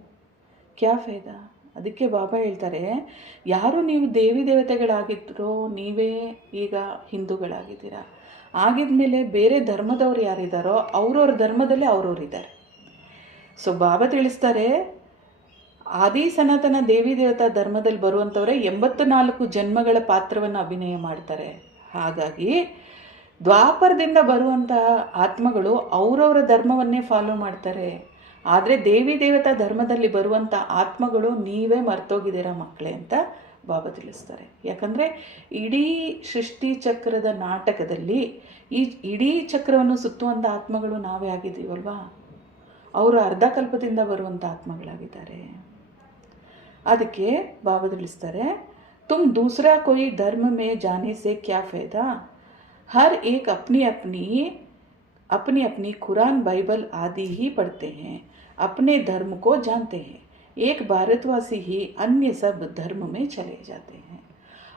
क्या फायदा. ಅದಕ್ಕೆ ಬಾಬಾ ಹೇಳ್ತಾರೆ, ಯಾರು ನೀವು ದೇವಿ ದೇವತೆಗಳಾಗಿದ್ದರೋ ನೀವೇ ಈಗ ಹಿಂದೂಗಳಾಗಿದ್ದೀರಾ. ಆಗಿದ್ಮೇಲೆ ಬೇರೆ ಧರ್ಮದವ್ರು ಯಾರಿದ್ದಾರೋ ಅವ್ರವ್ರ ಧರ್ಮದಲ್ಲಿ ಅವ್ರವ್ರಿದ್ದಾರೆ. ಸೊ ಬಾಬಾ ತಿಳಿಸ್ತಾರೆ, ಆದಿ ಸನಾತನ ದೇವಿ ದೇವತಾ ಧರ್ಮದಲ್ಲಿ ಬರುವಂಥವರೇ 84 ಜನ್ಮಗಳ ಪಾತ್ರವನ್ನು ಅಭಿನಯ ಮಾಡ್ತಾರೆ. ಹಾಗಾಗಿ ದ್ವಾಪರದಿಂದ ಬರುವಂತಹ ಆತ್ಮಗಳು ಅವರವರ ಧರ್ಮವನ್ನೇ ಫಾಲೋ ಮಾಡ್ತಾರೆ. ಆದರೆ ದೇವಿ ದೇವತಾ ಧರ್ಮದಲ್ಲಿ ಬರುವಂಥ ಆತ್ಮಗಳು ನೀವೇ ಮರ್ತೋಗಿದ್ದೀರಾ ಮಕ್ಕಳೇ ಅಂತ ಬಾಬಾ ತಿಳಿಸ್ತಾರೆ. ಯಾಕಂದರೆ ಇಡೀ ಸೃಷ್ಟಿ ಚಕ್ರದ ನಾಟಕದಲ್ಲಿ ಈ ಇಡೀ ಚಕ್ರವನ್ನು ಸುತ್ತುವಂಥ ಆತ್ಮಗಳು ನಾವೇ ಆಗಿದ್ದೀವಲ್ವಾ. ಅವರು ಅರ್ಧ ಕಲ್ಪದಿಂದ ಬರುವಂಥ ಆತ್ಮಗಳಾಗಿದ್ದಾರೆ. ಅದಕ್ಕೆ ಬಾಬಾ ತಿಳಿಸ್ತಾರೆ, ತುಮ್ ದೂಸರಾ ಕೋಯಿ ಧರ್ಮ ಮೇ ಜಾನೆ ಸೆ ಕ್ಯಾ ಫೈದಾ. हर एक अपनी अपनी कुरान बाइबल आदि ही पढ़ते हैं, अपने धर्म को जानते हैं. एक भारतवासी ही अन्य सब धर्म में चले जाते हैं.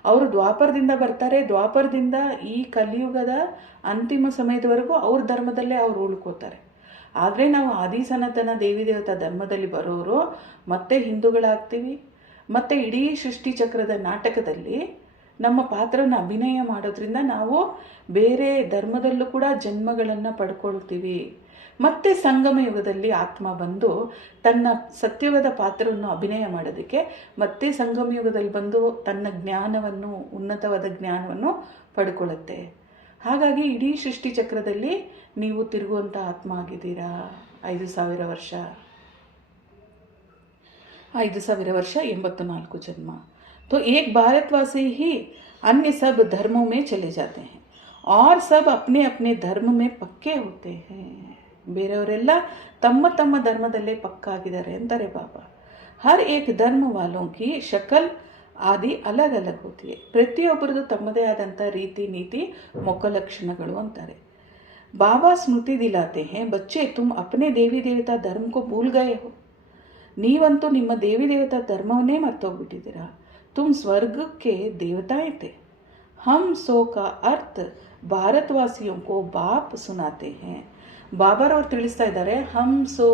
ಅವರು ದ್ವಾಪರದಿಂದ ಬರ್ತಾರೆ. ದ್ವಾಪರದಿಂದ ಈ ಕಲಿಯುಗದ ಅಂತಿಮ ಸಮಯದವರೆಗೂ ಅವ್ರ ಧರ್ಮದಲ್ಲೇ ಅವ್ರು ಉಳ್ಕೋತಾರೆ. ಆದರೆ ನಾವು ಆದಿ ಸನಾತನ ದೇವಿ ದೇವತಾ ಧರ್ಮದಲ್ಲಿ ಬರೋರು ಮತ್ತೆ ಹಿಂದೂಗಳಾಗ್ತೀವಿ. ಮತ್ತು ಇಡೀ ಸೃಷ್ಟಿ ಚಕ್ರದ ನಾಟಕದಲ್ಲಿ ನಮ್ಮ ಪಾತ್ರನ ಅಭಿನಯ ಮಾಡೋದ್ರಿಂದ ನಾವು ಬೇರೆ ಧರ್ಮದಲ್ಲೂ ಕೂಡ ಜನ್ಮಗಳನ್ನು ಪಡ್ಕೊಳ್ತೀವಿ. ಮತ್ತೆ ಸಂಗಮ ಯುಗದಲ್ಲಿ ಆತ್ಮ ಬಂದು ತನ್ನ ಸತ್ಯವಾದ ಪಾತ್ರವನ್ನು ಅಭಿನಯ ಮಾಡೋದಕ್ಕೆ ಮತ್ತೆ ಸಂಗಮ ಯುಗದಲ್ಲಿ ಬಂದು ತನ್ನ ಜ್ಞಾನವನ್ನು, ಉನ್ನತವಾದ ಜ್ಞಾನವನ್ನು ಪಡ್ಕೊಳ್ಳುತ್ತೆ. ಹಾಗಾಗಿ ಇಡೀ ಸೃಷ್ಟಿ ಚಕ್ರದಲ್ಲಿ ನೀವು ತಿರುಗುವಂಥ ಆತ್ಮ ಆಗಿದ್ದೀರಾ. 5,000 ವರ್ಷ 84 ಜನ್ಮ. तो एक भारतवासी ही अन्य सब धर्मों में चले जाते हैं और सब अपने अपने धर्म में पक्के होते हैं. ಬೇರೆಯವರೆಲ್ಲ ತಮ್ಮ ತಮ್ಮ ಧರ್ಮದಲ್ಲೇ ಪಕ್ಕ ಆಗಿದ್ದಾರೆ ಅಂತಾರೆ ಬಾಬಾ. ಹರ್ ಏಕ್ ಧರ್ಮ ವಾಲೋಂ ಕಿ ಶಕಲ್ ಆದಿ ಅಲಗ್ ಅಲಗ್ ಹೋತಿ ಹೈ. ಪ್ರತಿಯೊಬ್ಬರದು ತಮ್ಮದೇ ಆದಂಥ ರೀತಿ ನೀತಿ ಮೊಕ್ಕ ಲಕ್ಷಣಗಳು ಅಂತಾರೆ. ಬಾಬಾ ಸ್ಮೃತಿ ದಿಲಾತೆ ಹೇ, ಬಚ್ಚೆ ತುಮ್ ಅಪ್ನೆ ದೇವಿ ದೇವತಾ ಧರ್ಮ ಕೋ ಭೂಲ್ ಗಯೆ ಹೋ. ನೀವಂತೂ ನಿಮ್ಮ ದೇವಿ ದೇವತಾ ಧರ್ಮವನ್ನೇ ಮರ್ತೋಗ್ಬಿಟ್ಟಿದ್ದೀರಾ. तुम स्वर्ग के देवताएं थे. हम सो का अर्थ ಭಾರತವಾಸಿयों को ಬಾಪ್ ಸುನಾತೆ हैं. ಬಾಬಾರವ್ರು ತಿಳಿಸ್ತಾ ಇದ್ದಾರೆ, ಹಮ್ ಸೋ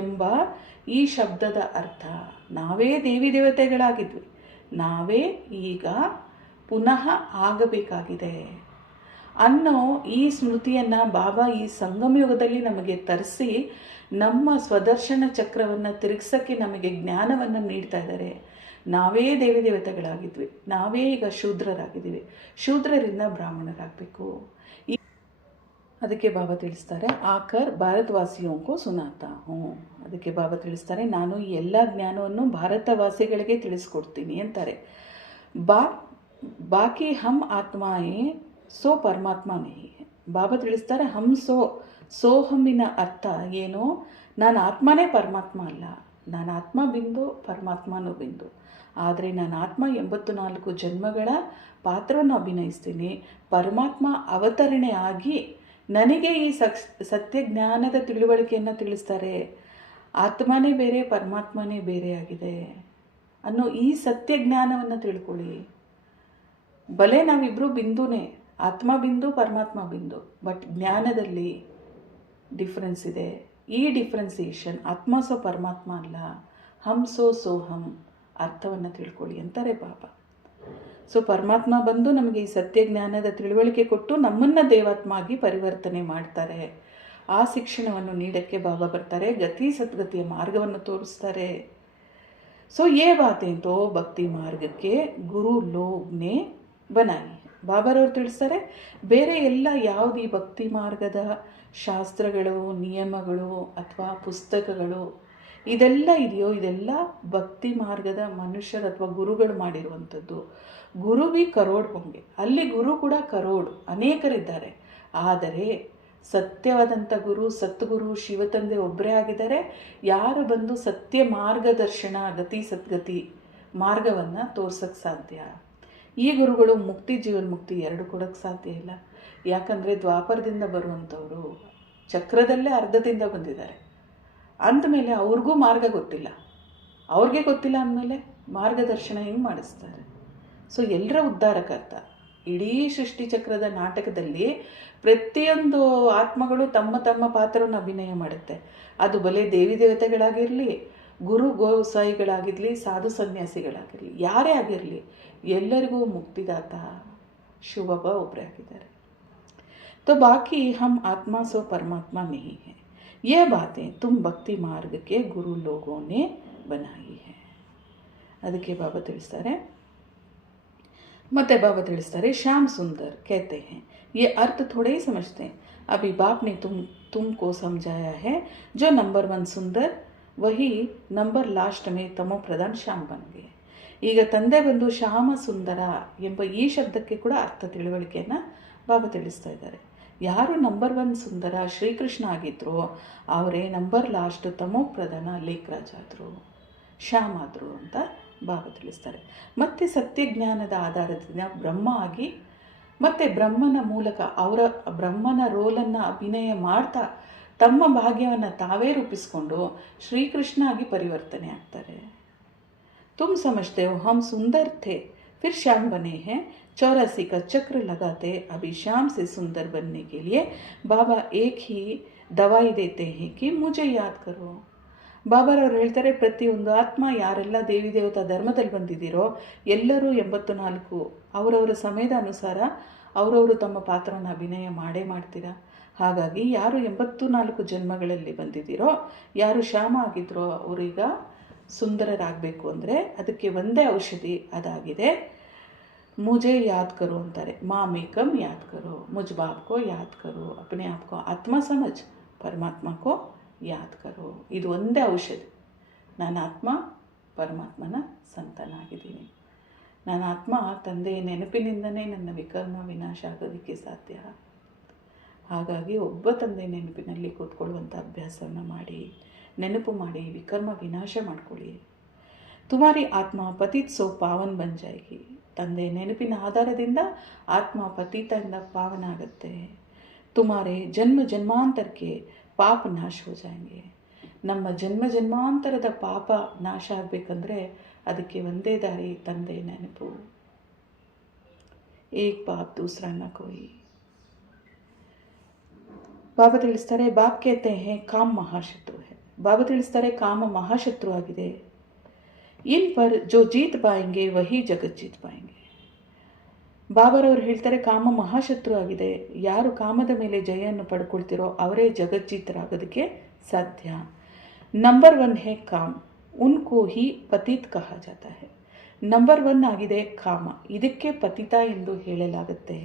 ಎಂಬ ಈ ಶಬ್ದದ ಅರ್ಥ ನಾವೇ ದೇವಿ ದೇವತೆಗಳಾಗಿದ್ವಿ, ನಾವೇ ಈಗ ಪುನಃ ಆಗಬೇಕಾಗಿದೆ ಅನ್ನೋ ಈ ಸ್ಮೃತಿಯನ್ನು ಬಾಬಾ ಈ ಸಂಗಮ ಯುಗದಲ್ಲಿ ನಮಗೆ ತರಿಸಿ ನಮ್ಮ ಸ್ವದರ್ಶನ ಚಕ್ರವನ್ನು ತಿರುಗಿಸೋಕ್ಕೆ ನಮಗೆ ಜ್ಞಾನವನ್ನು ನೀಡ್ತಾ ಇದ್ದಾರೆ. ನಾವೇ ದೇವಿ ದೇವತೆಗಳಾಗಿದ್ವಿ, ನಾವೇ ಈಗ ಶೂದ್ರರಾಗಿದ್ದೀವಿ, ಶೂದ್ರರಿಂದ ಬ್ರಾಹ್ಮಣರಾಗಬೇಕು. ಅದಕ್ಕೆ ಬಾಬಾ ತಿಳಿಸ್ತಾರೆ, ಆಕರ್ ಭಾರತವಾಸಿಯೋಂಕೋ ಸುನಾತಾ ಹ್ಞೂ. ಅದಕ್ಕೆ ಬಾಬಾ ತಿಳಿಸ್ತಾರೆ, ನಾನು ಈ ಎಲ್ಲ ಜ್ಞಾನವನ್ನು ಭಾರತವಾಸಿಗಳಿಗೆ ತಿಳಿಸ್ಕೊಡ್ತೀನಿ ಅಂತಾರೆ. ಬಾಕಿ ಹಮ್ ಆತ್ಮಾಯೇ ಸೋ ಪರಮಾತ್ಮ ನಹಿ. ಬಾಬಾ ತಿಳಿಸ್ತಾರೆ, ಹಮ್ ಸೋಹಮ್ಮಿನ ಅರ್ಥ ಏನು, ನಾನು ಆತ್ಮನೇ ಪರಮಾತ್ಮ ಅಲ್ಲ, ನಾನು ಆತ್ಮ ಬಿಂದು, ಪರಮಾತ್ಮನೂ ಬಿಂದು. ಆದರೆ ನಾನು ಆತ್ಮ 84 ಜನ್ಮಗಳ ಪಾತ್ರವನ್ನು ಅಭಿನಯಿಸ್ತೀನಿ. ಪರಮಾತ್ಮ ಅವತರಣೆ ಆಗಿ ನನಗೆ ಈ ಸತ್ಯ ಜ್ಞಾನದ ತಿಳುವಳಿಕೆಯನ್ನು ತಿಳಿಸ್ತಾರೆ. ಆತ್ಮನೇ ಬೇರೆ, ಪರಮಾತ್ಮನೇ ಬೇರೆ ಆಗಿದೆ ಅನ್ನೋ ಈ ಸತ್ಯ ಜ್ಞಾನವನ್ನು ತಿಳ್ಕೊಳ್ಳಿ. ಭಲೆ ನಾವಿಬ್ಬರು ಬಿಂದುನೇ, ಆತ್ಮ ಬಿಂದು, ಪರಮಾತ್ಮ ಬಿಂದು, ಬಟ್ ಜ್ಞಾನದಲ್ಲಿ ಡಿಫ್ರೆನ್ಸ್ ಇದೆ. ಈ ಡಿಫ್ರೆನ್ಸಿಯೇಷನ್ ಆತ್ಮ ಸೋ ಪರಮಾತ್ಮ ಅಲ್ಲ, ಹಮ್ ಸೋಹಮ್ ಅರ್ಥವನ್ನು ತಿಳ್ಕೊಳ್ಳಿ ಅಂತಾರೆ ಬಾಬಾ. ಸೊ ಪರಮಾತ್ಮ ಬಂದು ನಮಗೆ ಈ ಸತ್ಯ ಜ್ಞಾನದ ತಿಳುವಳಿಕೆ ಕೊಟ್ಟು ನಮ್ಮನ್ನು ದೇವಾತ್ಮ ಆಗಿ ಪರಿವರ್ತನೆ ಮಾಡ್ತಾರೆ. ಆ ಶಿಕ್ಷಣವನ್ನು ನೀಡೋಕ್ಕೆ ಬಾಬಾ ಬರ್ತಾರೆ, ಗತಿ ಸದ್ಗತಿಯ ಮಾರ್ಗವನ್ನು ತೋರಿಸ್ತಾರೆ. ಸೊ ಯೇ ಬಾತೇನ್ ತೋ ಭಕ್ತಿ ಮಾರ್ಗಕ್ಕೆ ಗುರು ಲೋಗ್ನೆ ಬನಾಯಿ. ಬಾಬಾರವ್ರು ತಿಳಿಸ್ತಾರೆ, ಬೇರೆ ಎಲ್ಲ ಯಾವುದು ಈ ಭಕ್ತಿ ಮಾರ್ಗದ ಶಾಸ್ತ್ರಗಳು, ನಿಯಮಗಳು ಅಥವಾ ಪುಸ್ತಕಗಳು ಇದೆಲ್ಲ ಇದೆಯೋ, ಇದೆಲ್ಲ ಭಕ್ತಿ ಮಾರ್ಗದ ಮನುಷ್ಯರು ಅಥವಾ ಗುರುಗಳು ಮಾಡಿರುವಂಥದ್ದು. ಗುರು ಬಿ ಕರೋಡ್ ಹೊಂಗೆ, ಅಲ್ಲಿ ಗುರು ಕೂಡ ಕರೋಡ್ ಅನೇಕರಿದ್ದಾರೆ. ಆದರೆ ಸತ್ಯವಾದಂಥ ಗುರು, ಸದ್ಗುರು ಶಿವತಂದೆ ಒಬ್ಬರೇ ಆಗಿದ್ದಾರೆ. ಯಾರು ಬಂದು ಸತ್ಯ ಮಾರ್ಗದರ್ಶನ, ಗತಿ ಸದ್ಗತಿ ಮಾರ್ಗವನ್ನು ತೋರ್ಸೋಕ್ಕೆ ಸಾಧ್ಯ. ಈ ಗುರುಗಳು ಮುಕ್ತಿ, ಜೀವನ್ಮುಕ್ತಿ ಎರಡು ಕೊಡೋಕ್ಕೆ ಸಾಧ್ಯ ಇಲ್ಲ. ಯಾಕಂದರೆ ದ್ವಾಪರದಿಂದ ಬರುವಂಥವರು ಚಕ್ರದಲ್ಲೇ ಅರ್ಧದಿಂದ ಬಂದಿದ್ದಾರೆ. ಅಂದಮೇಲೆ ಅವ್ರಿಗೂ ಮಾರ್ಗ ಗೊತ್ತಿಲ್ಲ. ಅವ್ರಿಗೆ ಗೊತ್ತಿಲ್ಲ ಅಂದಮೇಲೆ ಮಾರ್ಗದರ್ಶನ ಹೆಂಗೆ ಮಾಡಿಸ್ತಾರೆ? ಸೊ ಎಲ್ಲರ ಉದ್ಧಾರಕರ್ತ. ಇಡೀ ಸೃಷ್ಟಿ ಚಕ್ರದ ನಾಟಕದಲ್ಲಿ ಪ್ರತಿಯೊಂದು ಆತ್ಮಗಳು ತಮ್ಮ ತಮ್ಮ ಪಾತ್ರವನ್ನು ಅಭಿನಯ ಮಾಡುತ್ತೆ. ಅದು ಬಲೆ ದೇವಿ ದೇವತೆಗಳಾಗಿರಲಿ, ಗುರು ಗೋಸಾಯಿಗಳಾಗಿರಲಿ, ಸಾಧು ಸನ್ಯಾಸಿಗಳಾಗಿರಲಿ, ಯಾರೇ ಆಗಿರಲಿ, ಎಲ್ಲರಿಗೂ ಮುಕ್ತಿದಾತ ಶಿವಬಾಬಾ ಒಬ್ಬರೇ ಆಗಿದ್ದಾರೆ. तो बाकी हम आत्मा सो परमात्मा नहीं है. ये बातें तुम भक्ति मार्ग के गुरु लोगों ने बनाई है. ಅದಕ್ಕೆ ಬಾಬಾ ತಿಳಿಸ್ತಾರೆ. ಮತ್ತೆ ಬಾಬಾ ತಿಳಿಸ್ತಾರೆ, श्याम सुंदर कहते हैं, ये अर्थ थोड़े ही समझते हैं. अभी बाप ने तुमको समझाया है, जो नंबर 1 सुंदर वही नंबर लास्ट में तमो प्रधान श्याम बन गए. ಈಗ ತಂದೆ ಬಂದು ಶ್ಯಾಮ ಸುಂದರ ಎಂಬ ಈ ಶಬ್ದಕ್ಕೆ ಕೂಡ ಅರ್ಥ ತಿಳುವಳಿಕೆಯನ್ನು ಬಾಬಾ ತಿಳಿಸ್ತಾ ಇದ್ದಾರೆ. ಯಾರು ನಂಬರ್ 1 ಸುಂದರ ಶ್ರೀಕೃಷ್ಣ ಆಗಿದ್ರು, ಅವರೇ ನಂಬರ್ ಲಾಸ್ಟ್ ತಮೋ ಪ್ರಧಾನ ಲೇಖರಾಜ್ ಆದರು, ಶ್ಯಾಮ್ ಆದರು ಅಂತ ಬಾಬಾ ತಿಳಿಸ್ತಾರೆ. ಮತ್ತು ಸತ್ಯಜ್ಞಾನದ ಆಧಾರದಿಂದ ಬ್ರಹ್ಮ ಆಗಿ ಮತ್ತು ಬ್ರಹ್ಮನ ಮೂಲಕ ಅವರ ಬ್ರಹ್ಮನ ರೋಲನ್ನು ಅಭಿನಯ ಮಾಡ್ತಾ ತಮ್ಮ ಭಾಗ್ಯವನ್ನು ತಾವೇ ರೂಪಿಸ್ಕೊಂಡು ಶ್ರೀಕೃಷ್ಣ ಆಗಿ ಪರಿವರ್ತನೆ ಆಗ್ತಾರೆ. तुम समझते हो हम सुंदर थे फिर श्याम बने हैं, 84 का चक्र लगाते. अभी श्याम से सुंदर बनने के लिए बाबा एक ही दवाई देते हैं कि मुझे याद करो. ಬಾಬಾರವ್ರು ಹೇಳ್ತಾರೆ, ಪ್ರತಿಯೊಂದು ಆತ್ಮ ಯಾರೆಲ್ಲ ದೇವಿ ದೇವತಾ ಧರ್ಮದಲ್ಲಿ ಬಂದಿದ್ದೀರೋ ಎಲ್ಲರೂ 84 ಅವರವರ ಸಮಯದ ಅನುಸಾರ ಅವರವರು ತಮ್ಮ ಪಾತ್ರವನ್ನು ಅಭಿನಯ ಮಾಡೇ ಮಾಡ್ತೀರಾ. ಹಾಗಾಗಿ ಯಾರು 84 ಜನ್ಮಗಳಲ್ಲಿ ಬಂದಿದ್ದೀರೋ, ಯಾರು ಶ್ಯಾಮ ಆಗಿದ್ರೋ ಅವರೀಗ ಸುಂದರರಾಗಬೇಕು ಅಂದರೆ ಅದಕ್ಕೆ ಒಂದೇ ಔಷಧಿ, ಅದಾಗಿದೆ ಮುಜೆ ಯಾದ್ ಕರೋ ಅಂತಾರೆ. ಮಾಮೇಕಂ ಯಾದ್ ಕರೋ, ಮುಜ್ ಬಾಪ್ ಕೋ ಯಾದ್ ಕರೋ, ಅಪನೆ ಆಪ್ ಕೋ ಆತ್ಮ ಸಮಜ್ ಪರಮಾತ್ಮ ಕೋ ಯಾದ್ ಕರೋ. ಇದು ಒಂದೇ ಔಷಧಿ. ನಾನು ಆತ್ಮ ಪರಮಾತ್ಮನ ಸಂತಾನಾಗಿದ್ದೀನಿ. ನನ್ನ ಆತ್ಮ ತಂದೆಯ ನೆನಪಿನಿಂದನೇ ನನ್ನ ವಿಕರ್ಮ ವಿನಾಶ ಆಗೋದಕ್ಕೆ ಸಾಧ್ಯ. ಹಾಗಾಗಿ ಒಬ್ಬ ತಂದೆ ನೆನಪಿನಲ್ಲಿ ಕೂತ್ಕೊಳ್ಳುವಂಥ ಅಭ್ಯಾಸವನ್ನು ಮಾಡಿ, ನೆನಪು ಮಾಡಿ, ವಿಕರ್ಮ ವಿನಾಶ ಮಾಡ್ಕೊಳ್ಳಿ. ತುಮಾರಿ ಆತ್ಮ ಪತಿತ್ ಸೋ ಪಾವನ್ ಬನ್ ಜಾಯೇಗಿ. ತಂದೆ ನೆನಪಿನ ಆಧಾರದಿಂದ ಆತ್ಮ ಪತಿತದಿಂದ ಪಾವನ ಆಗುತ್ತೆ. ತುಮಾರೆ ಜನ್ಮ ಜನ್ಮಾಂತರಕ್ಕೆ ಪಾಪ ನಾಶ ಹೋ ಜಾಯೇಂಗೆ. ನಮ್ಮ ಜನ್ಮ ಜನ್ಮಾಂತರದ ಪಾಪ ನಾಶ ಆಗಬೇಕಂದ್ರೆ ಅದಕ್ಕೆ ಒಂದೇ ದಾರಿ, ತಂದೆ ನೆನಪು. ಏಕ್ ಬಾಪ್ ದೂಸರಾ ನ ಕೋಯಿ. ಬಾಬಾ ತಿಳಿಸ್ತಾರೆ, ಬಾಪ್ ಕೇತೆ ಹೇ ಕಾಮ್ ಮಹಾಶತ್ರು ಹೇ. ಬಾಬಾ ತಿಳಿಸ್ತಾರೆ, ಕಾಮ ಮಹಾಶತ್ರು ಆಗಿದೆ. ಇನ್ ಪರ್ ಜೋ ಜೀತ್ ಪಾಯಂಗೆ ವಹಿ ಜಗತ್ ಜೀತ್ ಪಾಯಂಗೆ. ಬಾಬಾರವ್ರು ಹೇಳ್ತಾರೆ, ಕಾಮ ಮಹಾಶತ್ರು ಆಗಿದೆ. ಯಾರು ಕಾಮದ ಮೇಲೆ ಜಯನ್ನು ಪಡ್ಕೊಳ್ತಿರೋ ಅವರೇ ಜಗಜ್ಜೀತರಾಗೋದಕ್ಕೆ ಸಾಧ್ಯ. ನಂಬರ್ 1 ಹೇ ಕಾಮ್, ಉನ್ಕೋ ಹಿ ಪತಿತ್ ಕಹಾ ಜಾತಾ ಹೈ. ನಂಬರ್ 1 ಆಗಿದೆ ಕಾಮ, ಇದಕ್ಕೆ ಪತಿತ ಎಂದು ಹೇಳಲಾಗುತ್ತೆ.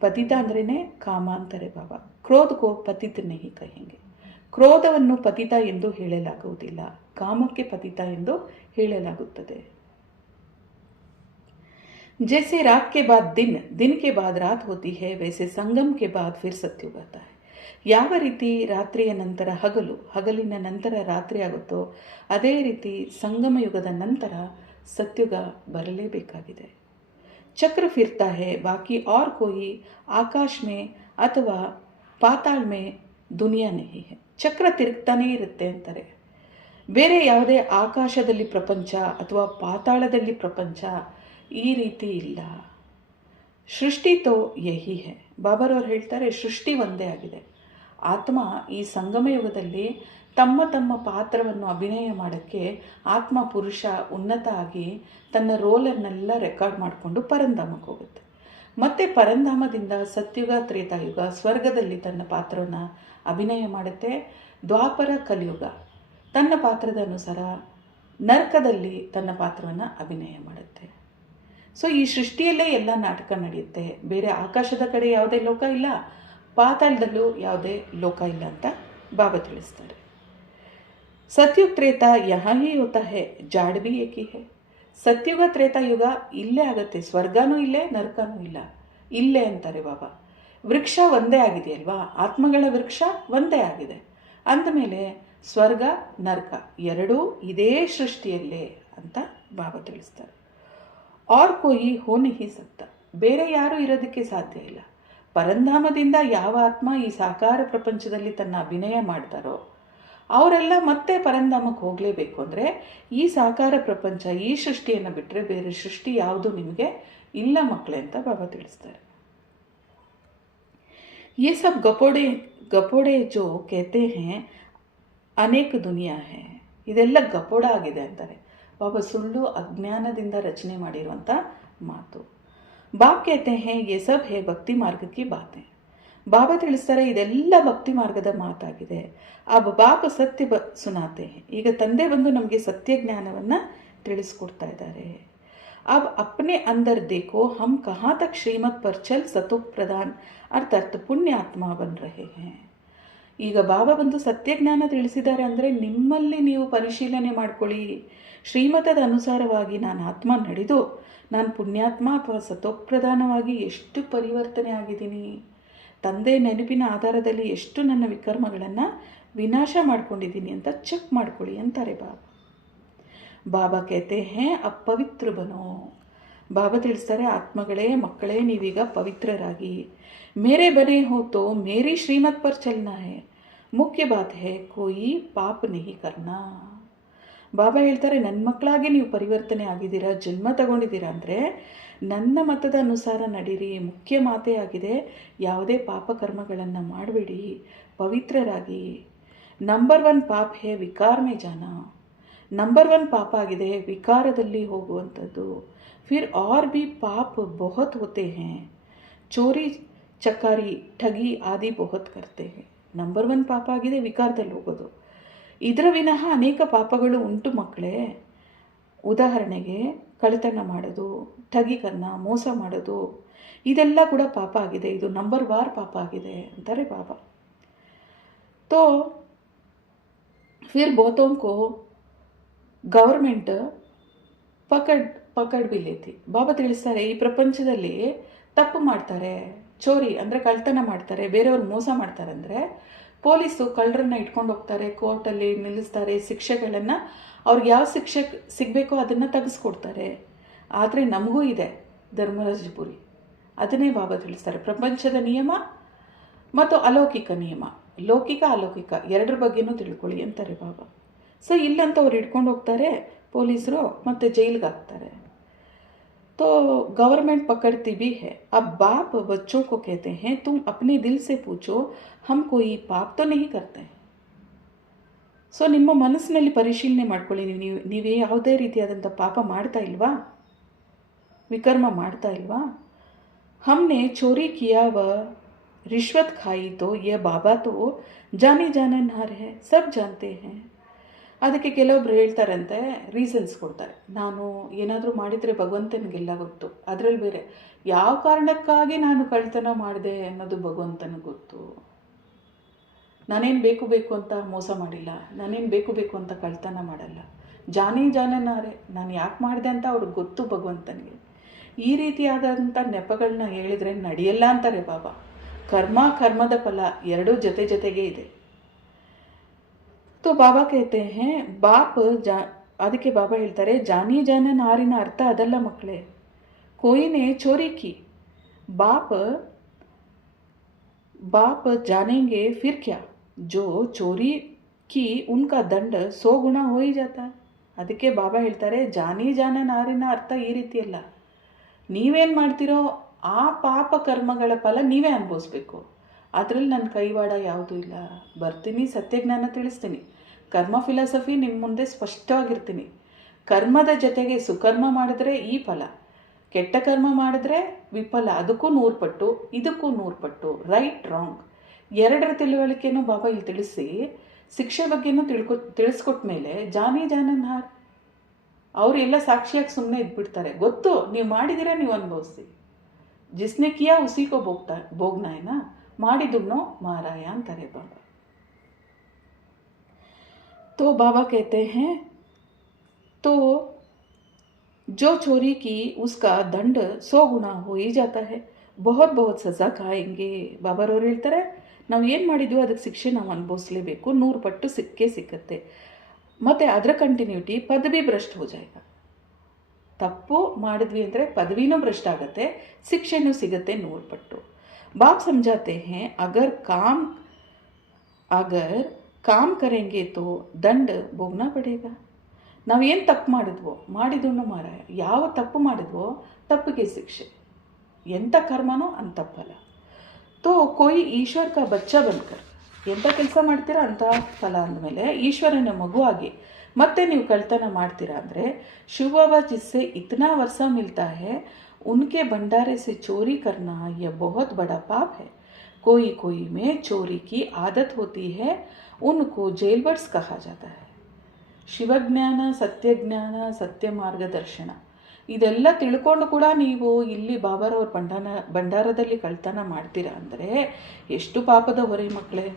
ಪತಿತ ಅಂದ್ರೇ ಕಾಮ ಅಂತಾರೆ ಬಾಬಾ. ಕ್ರೋಧಕೋ ಪತಿತ ನಹಿ ಕಹೆಂಗೆ. ಕ್ರೋಧವನ್ನು ಪತಿತ ಎಂದು ಹೇಳಲಾಗುವುದಿಲ್ಲ, ಕಾಮಕ್ಕೆ ಪತಿತ ಎಂದು ಹೇಳಲಾಗುತ್ತದೆ. जैसे रात के बाद दिन, दिन के बाद रात होती है, वैसे संगम के बाद फिर सत्युग आता है. ಯಾವ ರೀತಿ ರಾತ್ರಿಯ ನಂತರ ಹಗಲು, ಹಗಲಿನ ನಂತರ ರಾತ್ರಿ ಆಗುತ್ತೋ ಅದೇ ರೀತಿ ಸಂಗಮ ಯುಗದ ನಂತರ ಸತ್ಯುಗ ಬರಲೇಬೇಕಾಗಿದೆ. ಚಕ್ರ ಫಿರ್ತಾ ಹೈ, ಬಾಕಿ और कोई ಆಕಾಶ में ಅಥವಾ ಪಾತಾಳ್ में ದುನಿಯಾ नहीं है. ಚಕ್ರ ತಿರುಗ್ತಾನೇ ಇರುತ್ತೆ ಅಂತಾರೆ. ಬೇರೆ ಯಾವುದೇ ಆಕಾಶದಲ್ಲಿ ಪ್ರಪಂಚ ಅಥವಾ ಪಾತಾಳದಲ್ಲಿ ಪ್ರಪಂಚ ಈ ರೀತಿ ಇಲ್ಲ. ಸೃಷ್ಟಿ ತೋ ಯಹಿ ಹೈ. ಬಾಬಾರವ್ರು ಹೇಳ್ತಾರೆ, ಸೃಷ್ಟಿ ಒಂದೇ ಆಗಿದೆ. ಆತ್ಮ ಈ ಸಂಗಮ ಯುಗದಲ್ಲಿ ತಮ್ಮ ತಮ್ಮ ಪಾತ್ರವನ್ನು ಅಭಿನಯ ಮಾಡೋಕ್ಕೆ ಆತ್ಮ ಪುರುಷ ಉನ್ನತ ಆಗಿ ತನ್ನ ರೋಲನ್ನೆಲ್ಲ ರೆಕಾರ್ಡ್ ಮಾಡಿಕೊಂಡು ಪರಂಧಾಮಕ್ಕೆ ಹೋಗುತ್ತೆ. ಮತ್ತು ಪರಂಧಾಮದಿಂದ ಸತ್ಯುಗ, ತ್ರೇತಾಯುಗ, ಸ್ವರ್ಗದಲ್ಲಿ ತನ್ನ ಪಾತ್ರವನ್ನು ಅಭಿನಯ ಮಾಡುತ್ತೆ. ದ್ವಾಪರ, ಕಲಿಯುಗ ತನ್ನ ಪಾತ್ರದ ಅನುಸಾರ ನರಕದಲ್ಲಿ ತನ್ನ ಪಾತ್ರವನ್ನು ಅಭಿನಯ ಮಾಡುತ್ತೆ. ಸೊ ಈ ಸೃಷ್ಟಿಯಲ್ಲೇ ಎಲ್ಲ ನಾಟಕ ನಡೆಯುತ್ತೆ, ಬೇರೆ ಆಕಾಶದ ಕಡೆ ಯಾವುದೇ ಲೋಕ ಇಲ್ಲ, ಪಾತಾಳದಲ್ಲೂ ಯಾವುದೇ ಲೋಕ ಇಲ್ಲ ಅಂತ ಬಾಬಾ ತಿಳಿಸ್ತಾರೆ. ಸತ್ಯುಗ ತ್ರೇತ ಯಹಾ ಹಿ ಹೋತಾ ಹೈ, ಜಾಡ್ ಭಿ ಏಕ್ ಹಿ ಹೈ. ಸತ್ಯುಗ ತ್ರೇತಾಯುಗ ಇಲ್ಲೇ ಆಗುತ್ತೆ, ಸ್ವರ್ಗನೂ ಇಲ್ಲೇ, ನರಕನೂ ಇಲ್ಲ, ಇಲ್ಲೇ ಅಂತಾರೆ ಬಾಬಾ. ವೃಕ್ಷ ಒಂದೇ ಆಗಿದೆಯಲ್ವಾ, ಆತ್ಮಗಳ ವೃಕ್ಷ ಒಂದೇ ಆಗಿದೆ ಅಂದಮೇಲೆ ಸ್ವರ್ಗ ನರಕ ಎರಡೂ ಇದೇ ಸೃಷ್ಟಿಯಲ್ಲೇ ಅಂತ ಬಾಬಾ ತಿಳಿಸ್ತಾರೆ. ಆರ್ ಕೋಯಿ ಹೋ ನಹಿ ಸಕ್ತಾ, ಬೇರೆ ಯಾರೂ ಇರೋದಕ್ಕೆ ಸಾಧ್ಯ ಇಲ್ಲ. ಪರಂಧಾಮದಿಂದ ಯಾವ ಆತ್ಮ ಈ ಸಾಕಾರ ಪ್ರಪಂಚದಲ್ಲಿ ತನ್ನ ಅಭಿನಯ ಮಾಡ್ತಾರೋ ಅವರೆಲ್ಲ ಮತ್ತೆ ಪರಂಧಾಮಕ್ಕೆ ಹೋಗಲೇಬೇಕು. ಅಂದರೆ ಈ ಸಾಕಾರ ಪ್ರಪಂಚ, ಈ ಸೃಷ್ಟಿಯನ್ನು ಬಿಟ್ಟರೆ ಬೇರೆ ಸೃಷ್ಟಿ ಯಾವುದು ನಿಮಗೆ ಇಲ್ಲ ಮಕ್ಕಳೇ ಅಂತ ಬಾಬಾ ತಿಳಿಸ್ತಾರೆ. ये सब गपोड़े गपोड़े जो कहते हैं ಅನೇಕ ದುನಿಯಾ ಹೇ, ಇದೆಲ್ಲ ಗಪೋಡ ಆಗಿದೆ ಅಂತಾರೆ ಬಾಬಾ. ಸುಳ್ಳು ಅಜ್ಞಾನದಿಂದ ರಚನೆ ಮಾಡಿರುವಂಥ ಮಾತು. ಬಾಪ್ कहते हैं ये सब है ಭಕ್ತಿ ಮಾರ್ಗಕ್ಕೆ ಬಾತೆ. ಬಾಬಾ ತಿಳಿಸ್ತಾರೆ ಇದೆಲ್ಲ ಭಕ್ತಿ ಮಾರ್ಗದ ಮಾತಾಗಿದೆ. ಬಾಬಾ ಸತ್ಯ ಸುನಾತೆ. ಈಗ ತಂದೆ ಬಂದು ನಮಗೆ ಸತ್ಯ ಜ್ಞಾನವನ್ನು ತಿಳಿಸ್ಕೊಡ್ತಾ ಇದ್ದಾರೆ. अब अपने अंदर देखो हम कहाँ तक श्रीमत पर चल सतुक प्रधान अर्थात पुण्य आत्मा बन रहे हैं. ಈಗ ಬಾಬಾ ಬಂದು ಸತ್ಯಜ್ಞಾನ ತಿಳಿಸಿದ್ದಾರೆ ಅಂದರೆ ನಿಮ್ಮಲ್ಲಿ ನೀವು ಪರಿಶೀಲನೆ ಮಾಡ್ಕೊಳ್ಳಿ. ಶ್ರೀಮತದ ಅನುಸಾರವಾಗಿ ನಾನು ಆತ್ಮ ನಡೆದು ನಾನು ಪುಣ್ಯಾತ್ಮ ಅಥವಾ ಸತೋಪ್ರಧಾನವಾಗಿ ಎಷ್ಟು ಪರಿವರ್ತನೆ ಆಗಿದ್ದೀನಿ, ತಂದೆ ನೆನಪಿನ ಆಧಾರದಲ್ಲಿ ಎಷ್ಟು ನನ್ನ ವಿಕರ್ಮಗಳನ್ನು ವಿನಾಶ ಮಾಡ್ಕೊಂಡಿದ್ದೀನಿ ಅಂತ ಚೆಕ್ ಮಾಡ್ಕೊಳ್ಳಿ ಅಂತಾರೆ ಬಾಬಾ. ಬಾಬಾ कहते हैं अब पवित्र बनो. ಬಾಬಾ ತಿಳಿಸ್ತಾರೆ ಆತ್ಮಗಳೇ, ಮಕ್ಕಳೇ, ನೀವೀಗ ಪವಿತ್ರರಾಗಿ. ಮೇರೆ ಬನೆ ಹೋ ತೋ ಮೇರಿ ಶ್ರೀಮತ್ ಪರ್ ಚಲ್ನಾ ಹೈ. ಮುಖ್ಯ ಬಾತ್ ಹೈ ಕೋಯಿ ಪಾಪ ನಹಿ ಕರ್ನಾ. ಬಾಬಾ ಹೇಳ್ತಾರೆ ನನ್ನ ಮಕ್ಕಳಾಗಿ ನೀವು ಪರಿವರ್ತನೆ ಆಗಿದ್ದೀರಾ, ಜನ್ಮ ತಗೊಂಡಿದ್ದೀರಾ ಅಂದರೆ ನನ್ನ ಮತದ ಅನುಸಾರ ನಡೀರಿ. ಮುಖ್ಯ ಮಾತೇ ಆಗಿದೆ ಯಾವುದೇ ಪಾಪ ಕರ್ಮಗಳನ್ನು ಮಾಡಬೇಡಿ, ಪವಿತ್ರರಾಗಿ. ನಂಬರ್ 1 ಪಾಪ ಹೇ ವಿಕಾರ ಮೇ ಜಾನ. ನಂಬರ್ 1 ಪಾಪ ಆಗಿದೆ ವಿಕಾರದಲ್ಲಿ ಹೋಗುವಂಥದ್ದು. ಫಿರ್ और भी पाप बहुत होते हैं, ಚೋರಿ ಚಕಾರಿ ಠಗಿ ಆದಿ बहुत करते हैं. ನಂಬರ್ 1 ಪಾಪ ಆಗಿದೆ ವಿಕಾರದಲ್ಲಿ ಹೋಗೋದು. ಇದರ ವಿನಃ ಅನೇಕ ಪಾಪಗಳು ಉಂಟು ಮಕ್ಕಳೇ. ಉದಾಹರಣೆಗೆ ಕಳ್ಳತನ ಮಾಡೋದು, ಠಗಿಕರಣ, ಮೋಸ ಮಾಡೋದು, ಇದೆಲ್ಲ ಕೂಡ ಪಾಪ ಆಗಿದೆ. ಇದು ನಂಬರ್ 1 ಪಾಪ ಆಗಿದೆ ಅಂತಾರೆ ಬಾಬಾ. ತೋ ಫಿರ್ ಬಹುತೋಂ ಕೋ ಗೌರ್ಮೆಂಟ್ ಪಕಡ್ ಬಿ ಲೇತಿ. ಬಾಬಾ ತಿಳಿಸ್ತಾರೆ ಈ ಪ್ರಪಂಚದಲ್ಲಿ ತಪ್ಪು ಮಾಡ್ತಾರೆ, ಚೋರಿ ಅಂದರೆ ಕಳ್ತನ ಮಾಡ್ತಾರೆ, ಬೇರೆಯವ್ರು ಮೋಸ ಮಾಡ್ತಾರೆ ಅಂದರೆ ಪೊಲೀಸು ಕಳ್ಳರನ್ನ ಇಟ್ಕೊಂಡು ಹೋಗ್ತಾರೆ, ಕೋರ್ಟಲ್ಲಿ ನಿಲ್ಲಿಸ್ತಾರೆ, ಶಿಕ್ಷೆಗಳನ್ನು ಅವ್ರಿಗೆ ಯಾವ ಶಿಕ್ಷೆ ಸಿಗಬೇಕೋ ಅದನ್ನು ತೆಗೆಸ್ಕೊಡ್ತಾರೆ. ಆದರೆ ನಮಗೂ ಇದೆ ಧರ್ಮರಾಜಪುರಿ, ಅದನ್ನೇ ಬಾಬಾ ತಿಳಿಸ್ತಾರೆ. ಪ್ರಪಂಚದ ನಿಯಮ ಮತ್ತು ಅಲೌಕಿಕ ನಿಯಮ, ಲೌಕಿಕ ಅಲೌಕಿಕ ಎರಡರ ಬಗ್ಗೆನೂ ತಿಳ್ಕೊಳ್ಳಿ ಅಂತಾರೆ ಬಾಬಾ. ಸೊ ಇಲ್ಲಂತ ಅವ್ರು ಹಿಡ್ಕೊಂಡು ಹೋಗ್ತಾರೆ ಪೊಲೀಸರು ಮತ್ತು ಜೈಲಿಗೆ ಹಾಕ್ತಾರೆ. तो गवर्नमेंट पकड़ती भी है. अब बाप बच्चों को कहते हैं तुम अपने दिल से पूछो हम कोई पाप तो नहीं करते. ಸೊ ನಿಮ್ಮ ಮನಸ್ಸಿನಲ್ಲಿ ಪರಿಶೀಲನೆ ಮಾಡ್ಕೊಳ್ಳಿ, ನೀವೇ ಯಾವುದೇ ರೀತಿಯಾದಂಥ ಪಾಪ ಮಾಡ್ತಾ ಇಲ್ವಾ, ವಿಕರ್ಮ ಮಾಡ್ತಾ ಇಲ್ವಾ. हमने चोरी किया व रिश्वत खाई तो यह बाबा तो जाने जाननहार है, सब जानते हैं. ಅದಕ್ಕೆ ಕೆಲವೊಬ್ರು ಹೇಳ್ತಾರಂತೆ, ರೀಸನ್ಸ್ ಕೊಡ್ತಾರೆ. ನಾನು ಏನಾದರೂ ಮಾಡಿದರೆ ಭಗವಂತನಿಗೆಲ್ಲ ಗೊತ್ತು, ಅದರಲ್ಲಿ ಬೇರೆ ಯಾವ ಕಾರಣಕ್ಕಾಗಿ ನಾನು ಕಳ್ತನ ಮಾಡಿದೆ ಅನ್ನೋದು ಭಗವಂತನಿಗೆ ಗೊತ್ತು. ನಾನೇನು ಬೇಕು ಅಂತ ಮೋಸ ಮಾಡಿಲ್ಲ, ನಾನೇನು ಬೇಕು ಅಂತ ಕಳ್ತನ ಮಾಡಲ್ಲ. ಜಾನನಾರೆ, ನಾನು ಯಾಕೆ ಮಾಡಿದೆ ಅಂತ ಅವ್ರಿಗೆ ಗೊತ್ತು ಭಗವಂತನಿಗೆ. ಈ ರೀತಿಯಾದಂಥ ನೆಪಗಳನ್ನ ಹೇಳಿದರೆ ನಡೆಯಲ್ಲ ಅಂತಾರೆ ಬಾಬಾ. ಕರ್ಮದ ಫಲ ಎರಡೂ ಜೊತೆಗೆ ಇದೆ. तो ಬಾಬಾ कहते हैं ಅದಕ್ಕೆ ಬಾಬಾ ಹೇಳ್ತಾರೆ ಜಾನನಾರಿನ ಅರ್ಥ ಅದಲ್ಲ ಮಕ್ಕಳೇ. कोईने चोरी की, बाप जानेंगे फिर क्या. जो चोरी की उनका दंड 100 गुना हो ही जाता है. ಅದಕ್ಕೆ ಬಾಬಾ ಹೇಳ್ತಾರೆ ಜಾನನಾರಿನ ಅರ್ಥ ಈ ರೀತಿಯಲ್ಲ. ನೀವೇನು ಮಾಡ್ತೀರೋ ಆ ಪಾಪ ಕರ್ಮಗಳ ಫಲ ನೀವೇ ಅನುಭವಿಸ್ಬೇಕು. ಅದರಲ್ಲಿ ನನ್ನ ಕೈವಾಡ ಯಾವುದೂ ಇಲ್ಲ. ಬರ್ತೀನಿ, ಸತ್ಯಜ್ಞಾನ ತಿಳಿಸ್ತೀನಿ, ಕರ್ಮ ಫಿಲಾಸಫಿ ನಿಮ್ಮ ಮುಂದೆ ಸ್ಪಷ್ಟವಾಗಿರ್ತೀನಿ. ಕರ್ಮದ ಜೊತೆಗೆ ಸುಕರ್ಮ ಮಾಡಿದ್ರೆ ಈ ಫಲ, ಕೆಟ್ಟ ಕರ್ಮ ಮಾಡಿದ್ರೆ ವಿಫಲ, ಅದಕ್ಕೂ 100 ಪಟ್ಟು, ಇದಕ್ಕೂ 100 ಪಟ್ಟು. ರೈಟ್ ರಾಂಗ್ ಎರಡರ ತಿಳುವಳಿಕೆನೂ ಬಾಬಾ ಇಲ್ಲಿ ತಿಳಿಸಿ ಶಿಕ್ಷೆ ಬಗ್ಗೆನೂ ತಿಳಿಸ್ಕೊಟ್ಟ ಮೇಲೆ ಜಾನನಾರ್ ಅವರೆಲ್ಲ ಸಾಕ್ಷಿಯಾಗಿ ಸುಮ್ಮನೆ ಇದ್ಬಿಡ್ತಾರೆ. ಗೊತ್ತು ನೀವು ಮಾಡಿದಿರ, ನೀವು ಅನುಭವಿಸಿ. ಜಿಸ್ನೆ ಕಿಯಾ ಉಸಿಕೋ ಭೋಗ್ನಾ ಏನಾ, ಮಾಡಿದುಣ್ಣೋ ಮಾರಾಯ ಅಂತಾರೆ ಬಾಬಾ. तो बाबा कहते हैं तो जो चोरी की उसका दंड 100 गुना हो ही जाता है, बहुत बहुत ಸಜಾ ಕಾಯಂಗೆ. ಬಾಬಾರವ್ರು ಹೇಳ್ತಾರೆ, ನಾವು ಏನು ಮಾಡಿದ್ವೋ ಅದಕ್ಕೆ ಶಿಕ್ಷೆ ನಾವು ಅನುಭವಿಸ್ಲೇಬೇಕು, 100 ಪಟ್ಟು ಸಿಕ್ಕೇ ಸಿಕ್ಕತ್ತೆ. ಮತ್ತು ಅದರ ಕಂಟಿನ್ಯೂಟಿ ಪದವಿ ಭ್ರಷ್ಟ ಹೋ ಜಾಯೇಗ. ತಪ್ಪು ಮಾಡಿದ್ವಿ ಅಂದರೆ ಪದವಿನೂ ಭ್ರಷ್ಟ ಆಗುತ್ತೆ, ಶಿಕ್ಷೆನೂ ಸಿಗುತ್ತೆ 100 ಪಟ್ಟು. ಬಾಪ್ ಸಮझाते हैं अगर काम करेंगे तो ದಂಡ ಭೋಗ್ನಾ ಪಡೇಗ. ನಾವೇನು ತಪ್ಪು ಮಾಡಿದ್ವೋ ಮಾರಾಯ, ಯಾವ ತಪ್ಪು ಮಾಡಿದ್ವೋ ತಪ್ಪಿಗೆ ಶಿಕ್ಷೆ, ಎಂಥ ಕರ್ಮನೋ ಅಂಥ ಫಲ. ತೋ ಕೊಯ್ ಈಶ್ವರ್ ಕಾ ಬಚ್ಚಾ ಬನ್ಕರ್, ಎಂಥ ಕೆಲಸ ಮಾಡ್ತೀರಾ ಅಂಥ ಫಲ ಅಂದಮೇಲೆ ಈಶ್ವರನ ಮಗುವಾಗಿ ಮತ್ತೆ ನೀವು ಕಳ್ತನ ಮಾಡ್ತೀರಾ ಅಂದರೆ, ಶಿವ ಬಾಬಾ ಜಿಸ್ಸೆ ಇತನಾ ವರ್ಷ ಮಿಲ್ತಾ ಹೈ उनके भंडारे से चोरी करना यह बहुत बड़ा पाप है. कोई में चोरी की आदत होती है, उनको जेलबर्ड्स कहा जाता है. ಶಿವಜ್ಞಾನ, ಸತ್ಯಜ್ಞಾನ, ಸತ್ಯ ಮಾರ್ಗದರ್ಶನ ಇದೆಲ್ಲ ತಿಳ್ಕೊಂಡು ಕೂಡ ನೀವು ಇಲ್ಲಿ ಬಾಬಾರವ್ರ ಭಂಡಾರದಲ್ಲಿ ಕಳ್ತನ ಮಾಡ್ತೀರಾ ಅಂದರೆ ಎಷ್ಟು ಪಾಪದ ಹೊರೆ ಮಕ್ಕಳೇ.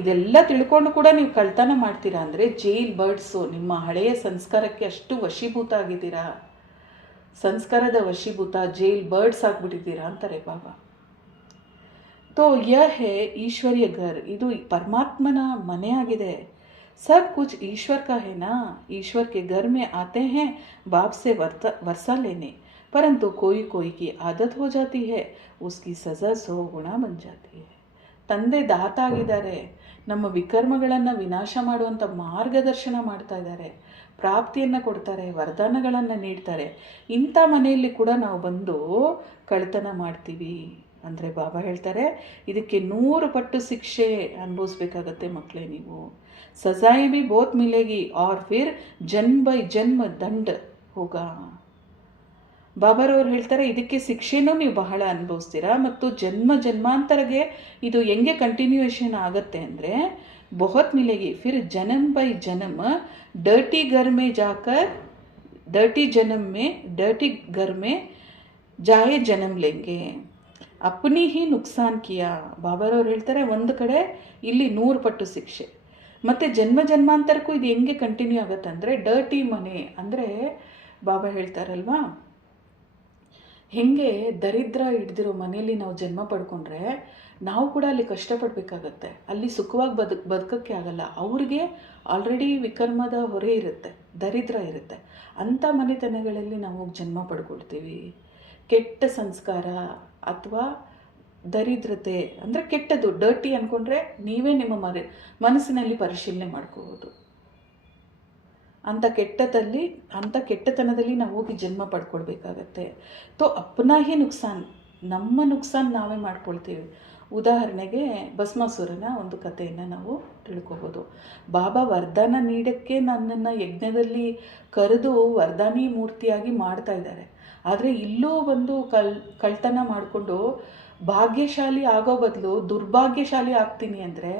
ಇದೆಲ್ಲ ತಿಳ್ಕೊಂಡು ಕೂಡ ನೀವು ಕಳ್ತನ ಮಾಡ್ತೀರಾ ಅಂದರೆ ಜೈಲ್ ಬರ್ಡ್ಸು, ನಿಮ್ಮ ಹಳೆಯ ಸಂಸ್ಕಾರಕ್ಕೆ ಅಷ್ಟು ವಶೀಭೂತ ಆಗಿದ್ದೀರಾ, ಸಂಸ್ಕಾರದ ವಶೀಭೂತ ಜೈಲ್ ಬರ್ಡ್ಸ್ ಆಗಿಬಿಟ್ಟಿದ್ದೀರಾ ಅಂತಾರೆ ಬಾಬಾ. ತೋ ಯಹ ಹೇ ಈಶ್ವರ್ಯ ಘರ್, ಇದು ಪರಮಾತ್ಮನ ಮನೆ ಆಗಿದೆ. सब कुछ ईश्वर का है ना, ईश्वर के घर में आते हैं बाप से वर्षा लेने, परंतु कोई की आदत हो जाती है, उसकी सज़ा 100 गुना बन जाती है. ತಂದೆ ದಾತ ಆಗಿದ್ದಾರೆ, ನಮ್ಮ ವಿಕರ್ಮಗಳನ್ನು ವಿನಾಶ ಮಾಡುವಂಥ ಮಾರ್ಗದರ್ಶನ ಮಾಡ್ತಾ ಇದ್ದಾರೆ, ಪ್ರಾಪ್ತಿಯನ್ನು ಕೊಡ್ತಾರೆ, ವರದಾನಗಳನ್ನು ನೀಡ್ತಾರೆ. ಇಂಥ ಮನೆಯಲ್ಲಿ ಕೂಡ ನಾವು ಬಂದು ಕಳ್ತನ ಮಾಡ್ತೀವಿ ಅಂದರೆ ಬಾಬಾ ಹೇಳ್ತಾರೆ ಇದಕ್ಕೆ 100 ಪಟ್ಟು ಶಿಕ್ಷೆ ಅನುಭವಿಸ್ಬೇಕಾಗತ್ತೆ ಮಕ್ಕಳೇ ನೀವು. ಸಜಾಯಿ ಭಿ ಬಹುತ್ ಮಿಲೇಗಿ और फिर जन्म बाय जन्म ದಂಡ ಹೋಗಾ. ಬಾಬಾರವ್ರು ಹೇಳ್ತಾರೆ ಇದಕ್ಕೆ ಶಿಕ್ಷೆನೂ ನೀವು ಬಹಳ ಅನುಭವಿಸ್ತೀರಾ ಮತ್ತು ಜನ್ಮಾಂತರಗೆ ಇದು ಹೆಂಗೆ ಕಂಟಿನ್ಯೂಯೇಷನ್ ಆಗುತ್ತೆ ಅಂದರೆ ಬಹುತ್ ಮಿಲೇಗಿ. ಫಿರ್ ಜನ್ಮ ಬೈ ಜನ್ಮ ಡರ್ಟಿ ಘರ್ ಮೇ ಜಾಕರ್ ಡರ್ಟಿ ಘರ್ ಮೇ ಜಾಯೇ ಜನ್ಮ ಲೆಂಗೆ, ಅಪ್ನಿ ಹಿ ನುಕ್ಸಾನ್ ಕಿಯಾ. ಬಾಬಾರವ್ರು ಹೇಳ್ತಾರೆ ಒಂದು ಕಡೆ ಇಲ್ಲಿ 100 ಪಟ್ಟು ಶಿಕ್ಷೆ, ಮತ್ತು ಜನ್ಮಾಂತರಕ್ಕೂ ಇದು ಹೆಂಗೆ ಕಂಟಿನ್ಯೂ ಆಗುತ್ತೆ ಅಂದರೆ ಡರ್ಟಿ ಮನೆ ಅಂದರೆ ಬಾಬಾ ಹೇಳ್ತಾರಲ್ವಾ, ಹೆಂಗೆ ದರಿದ್ರ ಹಿಡ್ದಿರೋ ಮನೆಯಲ್ಲಿ ನಾವು ಜನ್ಮ ಪಡ್ಕೊಂಡ್ರೆ ನಾವು ಕೂಡ ಅಲ್ಲಿ ಕಷ್ಟಪಡಬೇಕಾಗತ್ತೆ, ಅಲ್ಲಿ ಸುಖವಾಗಿ ಬದುಕಕ್ಕೆ ಆಗಲ್ಲ. ಅವ್ರಿಗೆ ಆಲ್ರೆಡಿ ವಿಕರ್ಮದ ಹೊರೆ ಇರುತ್ತೆ, ದರಿದ್ರ ಇರುತ್ತೆ. ಅಂಥ ಮನೆತನಗಳಲ್ಲಿ ನಾವು ಜನ್ಮ ಪಡ್ಕೊಳ್ತೀವಿ. ಕೆಟ್ಟ ಸಂಸ್ಕಾರ ಅಥವಾ ದರಿದ್ರತೆ ಅಂದರೆ ಕೆಟ್ಟದ್ದು, ಡರ್ಟಿ ಅಂದ್ಕೊಂಡ್ರೆ ನೀವೇ ನಿಮ್ಮ ಮನಸ್ಸಿನಲ್ಲಿ ಪರಿಶೀಲನೆ ಮಾಡ್ಕೋಬೋದು. ಅಂಥ ಕೆಟ್ಟತನದಲ್ಲಿ ನಾವು ಹೋಗಿ ಜನ್ಮ ಪಡ್ಕೊಳ್ಬೇಕಾಗತ್ತೆ. ತೋ ಅಪ್ನಾ ಹಿ ನುಕ್ಸಾನ್, ನಮ್ಮ ನುಕ್ಸಾನ್ ನಾವೇ ಮಾಡ್ಕೊಳ್ತೀವಿ. ಉದಾಹರಣೆಗೆ ಭಸ್ಮಾಸುರನ ಒಂದು ಕಥೆಯನ್ನು ನಾವು ತಿಳ್ಕೊಬೋದು. ಬಾಬಾ ವರದಾನ ನೀಡೋಕ್ಕೆ ನನ್ನನ್ನು ಯಜ್ಞದಲ್ಲಿ ಕರೆದು ವರದಾನಿ ಮೂರ್ತಿಯಾಗಿ ಮಾಡ್ತಾ ಇದ್ದಾರೆ. ಆದರೆ ಇಲ್ಲೂ ಬಂದು ಕಳ್ತನ ಮಾಡಿಕೊಂಡು ಭಾಗ್ಯಶಾಲಿ ಆಗೋ ಬದಲು ದುರ್ಭಾಗ್ಯಶಾಲಿ ಆಗ್ತೀನಿ ಅಂದರೆ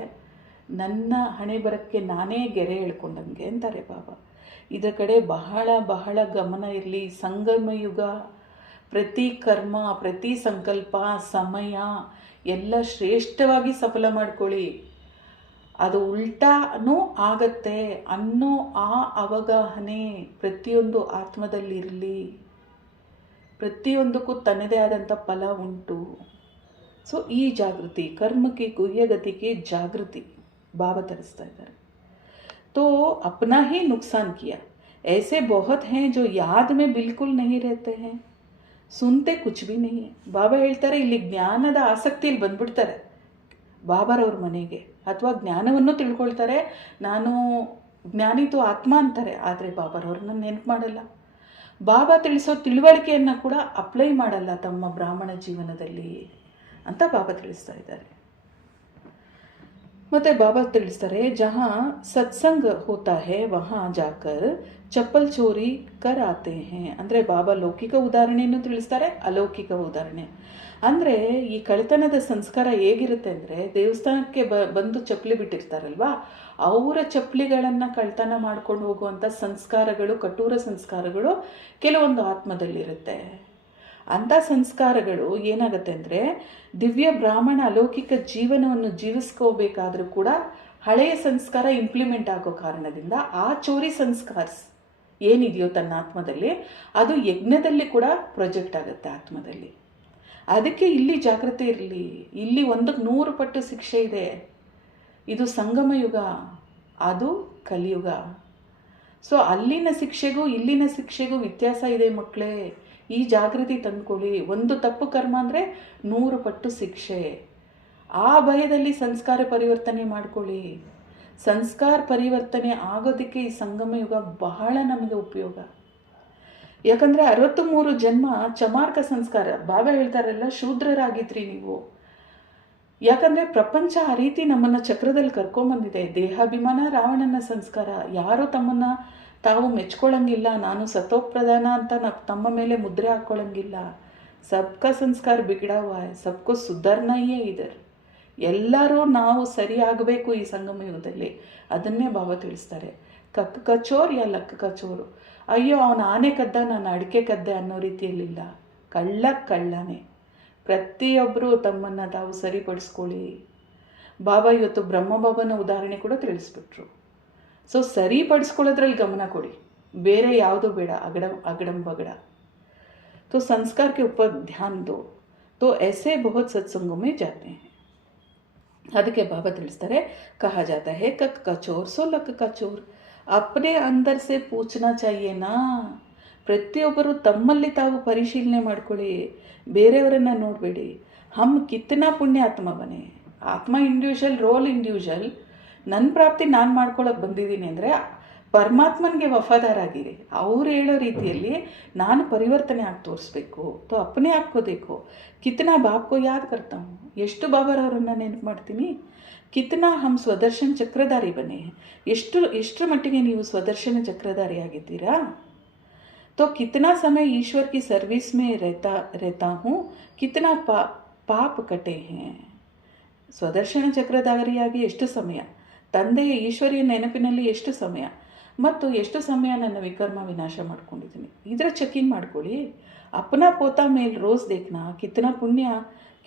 ನನ್ನ ಹಣೆ ಬರಕ್ಕೆ ನಾನೇ ಗೆರೆ ಹೇಳ್ಕೊಂಡಂಗೆ ಅಂತಾರೆ ಬಾಬಾ. ಇದರ ಕಡೆ ಬಹಳ ಗಮನ ಇರಲಿ. ಸಂಗಮ ಯುಗ, ಪ್ರತಿ ಕರ್ಮ, ಪ್ರತಿ ಸಂಕಲ್ಪ, ಸಮಯ ಎಲ್ಲ ಶ್ರೇಷ್ಠವಾಗಿ ಸಫಲ ಮಾಡ್ಕೊಳ್ಳಿ. ಅದು ಉಲ್ಟಾನೂ ಆಗತ್ತೆ ಅನ್ನೋ ಆ ಅವಗಾಹನೆ ಪ್ರತಿಯೊಂದು ಆತ್ಮದಲ್ಲಿರಲಿ. ಪ್ರತಿಯೊಂದಕ್ಕೂ ತನ್ನದೇ ಆದಂಥ ಫಲ ಉಂಟು. ಸೊ ಈ ಜಾಗೃತಿ, ಕರ್ಮಕ್ಕೆ ಗುಹ್ಯಗತಿಗೆ ಜಾಗೃತಿ ಬಾಬಾ ತರಿಸ್ತಾ ಇದ್ದಾರೆ. तो अपना ही नुकसान किया, ऐसे बहुत हैं जो याद में बिल्कुल नहीं रहते हैं, सुनते कुछ भी नहीं है. ಬಾಬಾ ಹೇಳ್ತಾರೆ ಇಲ್ಲಿ ಜ್ಞಾನದ ಆಸಕ್ತಿಯಲ್ಲಿ ಬಂದ್ಬಿಡ್ತಾರೆ ಬಾಬಾರವ್ರ ಮನೆಗೆ, ಅಥವಾ ಜ್ಞಾನವನ್ನು ತಿಳ್ಕೊಳ್ತಾರೆ. ನಾನು ಜ್ಞಾನಿತು ಆತ್ಮ ಅಂತಾರೆ, ಆದರೆ ಬಾಬಾರವ್ರನ್ನ ನೆನಪು ಮಾಡಲ್ಲ. ಬಾಬಾ ತಿಳಿಸೋ ತಿಳುವಳಿಕೆಯನ್ನು ಕೂಡ ಅಪ್ಲೈ ಮಾಡಲ್ಲ ತಮ್ಮ ಬ್ರಾಹ್ಮಣ ಜೀವನದಲ್ಲಿ ಅಂತ ಬಾಬಾ ತಿಳಿಸ್ತಾ ಇದ್ದಾರೆ. ಮತ್ತು ಬಾಬಾ ತಿಳಿಸ್ತಾರೆ ಜहाँ ಸತ್ಸಂಗ ಹೋತಾ ಹೈ ವहाँ ಜಾಕರ್ ಚಪ್ಪಲ್ ಚೋರಿ ಕರ್ ಆತೆ ಹೈ. ಅಂದರೆ ಬಾಬಾ ಲೌಕಿಕ ಉದಾಹರಣೆಯನ್ನು ತಿಳಿಸ್ತಾರೆ, ಅಲೌಕಿಕ ಉದಾಹರಣೆ. ಅಂದರೆ ಈ ಕಳ್ತನದ ಸಂಸ್ಕಾರ ಹೇಗಿರುತ್ತೆ ಅಂದರೆ ದೇವಸ್ಥಾನಕ್ಕೆ ಬಂದು ಚಪ್ಪಲಿ ಬಿಟ್ಟಿರ್ತಾರಲ್ವ, ಅವರ ಚಪ್ಪಲಿಗಳನ್ನು ಕಳ್ತನ ಮಾಡ್ಕೊಂಡು ಹೋಗುವಂಥ ಸಂಸ್ಕಾರಗಳು, ಕಠೋರ ಸಂಸ್ಕಾರಗಳು ಕೆಲವೊಂದು ಆತ್ಮದಲ್ಲಿರುತ್ತೆ. ಅಂಥ ಸಂಸ್ಕಾರಗಳು ಏನಾಗುತ್ತೆ ಅಂದರೆ, ದಿವ್ಯ ಬ್ರಾಹ್ಮಣ ಅಲೌಕಿಕ ಜೀವನವನ್ನು ಜೀವಿಸ್ಕೋಬೇಕಾದ್ರೂ ಕೂಡ ಹಳೆಯ ಸಂಸ್ಕಾರ ಇಂಪ್ಲಿಮೆಂಟ್ ಆಗೋ ಕಾರಣದಿಂದ ಆ ಚೋರಿ ಸಂಸ್ಕಾರ ಏನಿದೆಯೋ ತನ್ನ ಆತ್ಮದಲ್ಲಿ, ಅದು ಯಜ್ಞದಲ್ಲಿ ಕೂಡ ಪ್ರೊಜೆಕ್ಟ್ ಆಗುತ್ತೆ ಆತ್ಮದಲ್ಲಿ. ಅದಕ್ಕೆ ಇಲ್ಲಿ ಜಾಗೃತಿ ಇರಲಿ. ಇಲ್ಲಿ 100 ಪಟ್ಟು ಶಿಕ್ಷೆ ಇದೆ. ಇದು ಸಂಗಮ ಯುಗ, ಅದು ಕಲಿಯುಗ. ಸೊ ಅಲ್ಲಿನ ಶಿಕ್ಷೆಗೂ ಇಲ್ಲಿನ ಶಿಕ್ಷೆಗೂ ವ್ಯತ್ಯಾಸ ಇದೆ ಮಕ್ಕಳೇ. ಈ ಜಾಗೃತಿ ತಂದ್ಕೊಳ್ಳಿ. ಒಂದು ತಪ್ಪು ಕರ್ಮ ಅಂದರೆ 100 ಪಟ್ಟು ಶಿಕ್ಷೆ. ಆ ಭಯದಲ್ಲಿ ಸಂಸ್ಕಾರ ಪರಿವರ್ತನೆ ಮಾಡ್ಕೊಳ್ಳಿ. ಸಂಸ್ಕಾರ ಪರಿವರ್ತನೆ ಆಗೋದಕ್ಕೆ ಈ ಸಂಗಮ ಯುಗ ಬಹಳ ನಮಗೆ ಉಪಯೋಗ. ಯಾಕಂದರೆ 63 ಜನ್ಮ ಚಮಾರ್ಕ ಸಂಸ್ಕಾರ. ಬಾಬಾ ಹೇಳ್ತಾರಲ್ಲ, ಶೂದ್ರರಾಗಿದ್ರಿ ನೀವು. ಯಾಕಂದರೆ ಪ್ರಪಂಚ ಆ ರೀತಿ ನಮ್ಮನ್ನು ಚಕ್ರದಲ್ಲಿ ಕರ್ಕೊಂಬಂದಿದೆ. ದೇಹಾಭಿಮಾನ ರಾವಣನ ಸಂಸ್ಕಾರ. ಯಾರೂ ತಮ್ಮನ್ನು ತಾವು ಮೆಚ್ಕೊಳ್ಳಂಗಿಲ್ಲ. ನಾನು ಸತೋಪ್ರಧಾನ ಅಂತ ತಮ್ಮ ಮೇಲೆ ಮುದ್ರೆ ಹಾಕ್ಕೊಳ್ಳಂಗಿಲ್ಲ. ಸಬ್ಕಾ ಸಂಸ್ಕಾರ ಬಿಗಡಾ ಹುವಾ ಹೈ, ಸಬ್ಕೋ ಸುಧಾರ್ನಾಯೇ ಇದರ್. ಎಲ್ಲರೂ ನಾವು ಸರಿಯಾಗಬೇಕು ಈ ಸಂಗಮ ಯುಗದಲ್ಲಿ. ಅದನ್ನೇ ಬಾಬಾ ತಿಳಿಸ್ತಾರೆ. ಕಕ್ ಕಚೋರ್ ಯಾ ಲಕ್ ಕಚೋರು. ಅಯ್ಯೋ ಅವನ ಆನೆ ಕದ್ದ, ನಾನು ಅಡಿಕೆ ಕದ್ದೆ ಅನ್ನೋ ರೀತಿಯಲ್ಲಿಲ್ಲ. ಕಳ್ಳನೇ. ಪ್ರತಿಯೊಬ್ಬರು ತಮ್ಮನ್ನು ತಾವು ಸರಿಪಡಿಸ್ಕೊಳ್ಳಿ. ಬಾಬಾ ಇವತ್ತು ಬ್ರಹ್ಮಬಾಬನ ಉದಾಹರಣೆ ಕೂಡ ತಿಳಿಸ್ಬಿಟ್ರು. ಸೊ ಸರಿಪಡಿಸ್ಕೊಳ್ಳೋದ್ರಲ್ಲಿ ಗಮನ ಕೊಡಿ, ಬೇರೆ ಯಾವುದೂ ಬೇಡ. ಅಗಡಂ ಬಗಡ. तो संस्कार के ऊपर ध्यान दो, तो ऐसे बहुत सत्संगों में जाते हैं. ಅದಕ್ಕೆ ಬಾಬಾ ತಿಳಿಸ್ತಾರೆ, ಕಹಾ ಜಾತಾ ಹೈ ಕಕ್ ಕಚೋರ್ ಸೋ ಲಕ್ ಕಚೋರ್. ಅಪ್ನೆ ಅಂದರ್ ಸೆ ಪೂಛನಾ ಚಾಹಿಯೇನಾ. ಪ್ರತಿಯೊಬ್ಬರು ತಮ್ಮಲ್ಲಿ ತಾವು ಪರಿಶೀಲನೆ ಮಾಡ್ಕೊಳ್ಳಿ, ಬೇರೆಯವರನ್ನು ನೋಡಬೇಡಿ. ಹಮ್ ಕಿತ್ತನಾ ಪುಣ್ಯ ಆತ್ಮ ಬನೆ. ಆತ್ಮ ಇಂಡಿವಿಜುವಲ್, ರೋಲ್ ಇಂಡಿವಿಜುವಲ್. ನನ್ನ ಪ್ರಾಪ್ತಿ ನಾನು ಮಾಡ್ಕೊಳ್ಳೋಕೆ ಬಂದಿದ್ದೀನಿ ಅಂದರೆ ಪರಮಾತ್ಮನಿಗೆ ವಫಾದಾರ ಆಗಿರಿ. ಅವ್ರು ಹೇಳೋ ರೀತಿಯಲ್ಲಿ ನಾನು ಪರಿವರ್ತನೆ ಆಗಿ ತೋರಿಸ್ಬೇಕು. ತೋ ಅಪ್ಪನೇ ಹಾಕ್ಕೋಬೇಕು. ಕಿತ್ತನಾ ಬಾಪ್ಕೋ ಯಾದ್ ಕರ್ತಾ ಹೂँ. ಎಷ್ಟು ಬಾಬಾರವರನ್ನು ನೆನಪು ಮಾಡ್ತೀನಿ. ಕಿತ್ತನಾ ಹಮ್ ಸ್ವದರ್ಶನ ಚಕ್ರಧಾರಿ ಬನೆ. ಎಷ್ಟರ ಮಟ್ಟಿಗೆ ನೀವು ಸ್ವದರ್ಶನ ಚಕ್ರಧಾರಿ ಆಗಿದ್ದೀರಾ. तो कितना समय ईश्वर की सर्विस में रहता हूँ, कितना पाप कटे हैं. ಸ್ವದರ್ಶನ ಚಕ್ರಧಾರಿಯಾಗಿ ಎಷ್ಟು ಸಮಯ, ತಂದೆಯ ಈಶ್ವರಿಯ ನೆನಪಿನಲ್ಲಿ ಎಷ್ಟು ಸಮಯ, ಮತ್ತು ಎಷ್ಟು ಸಮಯ ನನ್ನ ವಿಕರ್ಮ ವಿನಾಶ ಮಾಡ್ಕೊಂಡಿದ್ದೀನಿ. ಇದರ ಚೆಕಿಂಗ್ ಮಾಡ್ಕೊಳ್ಳಿ. ಅಪ್ನಾ ಪೋತಾ ಮೇಲ್ ರೋಸ್ ದೇಖ್ನಾ ಕಿತ್ತನಾ ಪುಣ್ಯ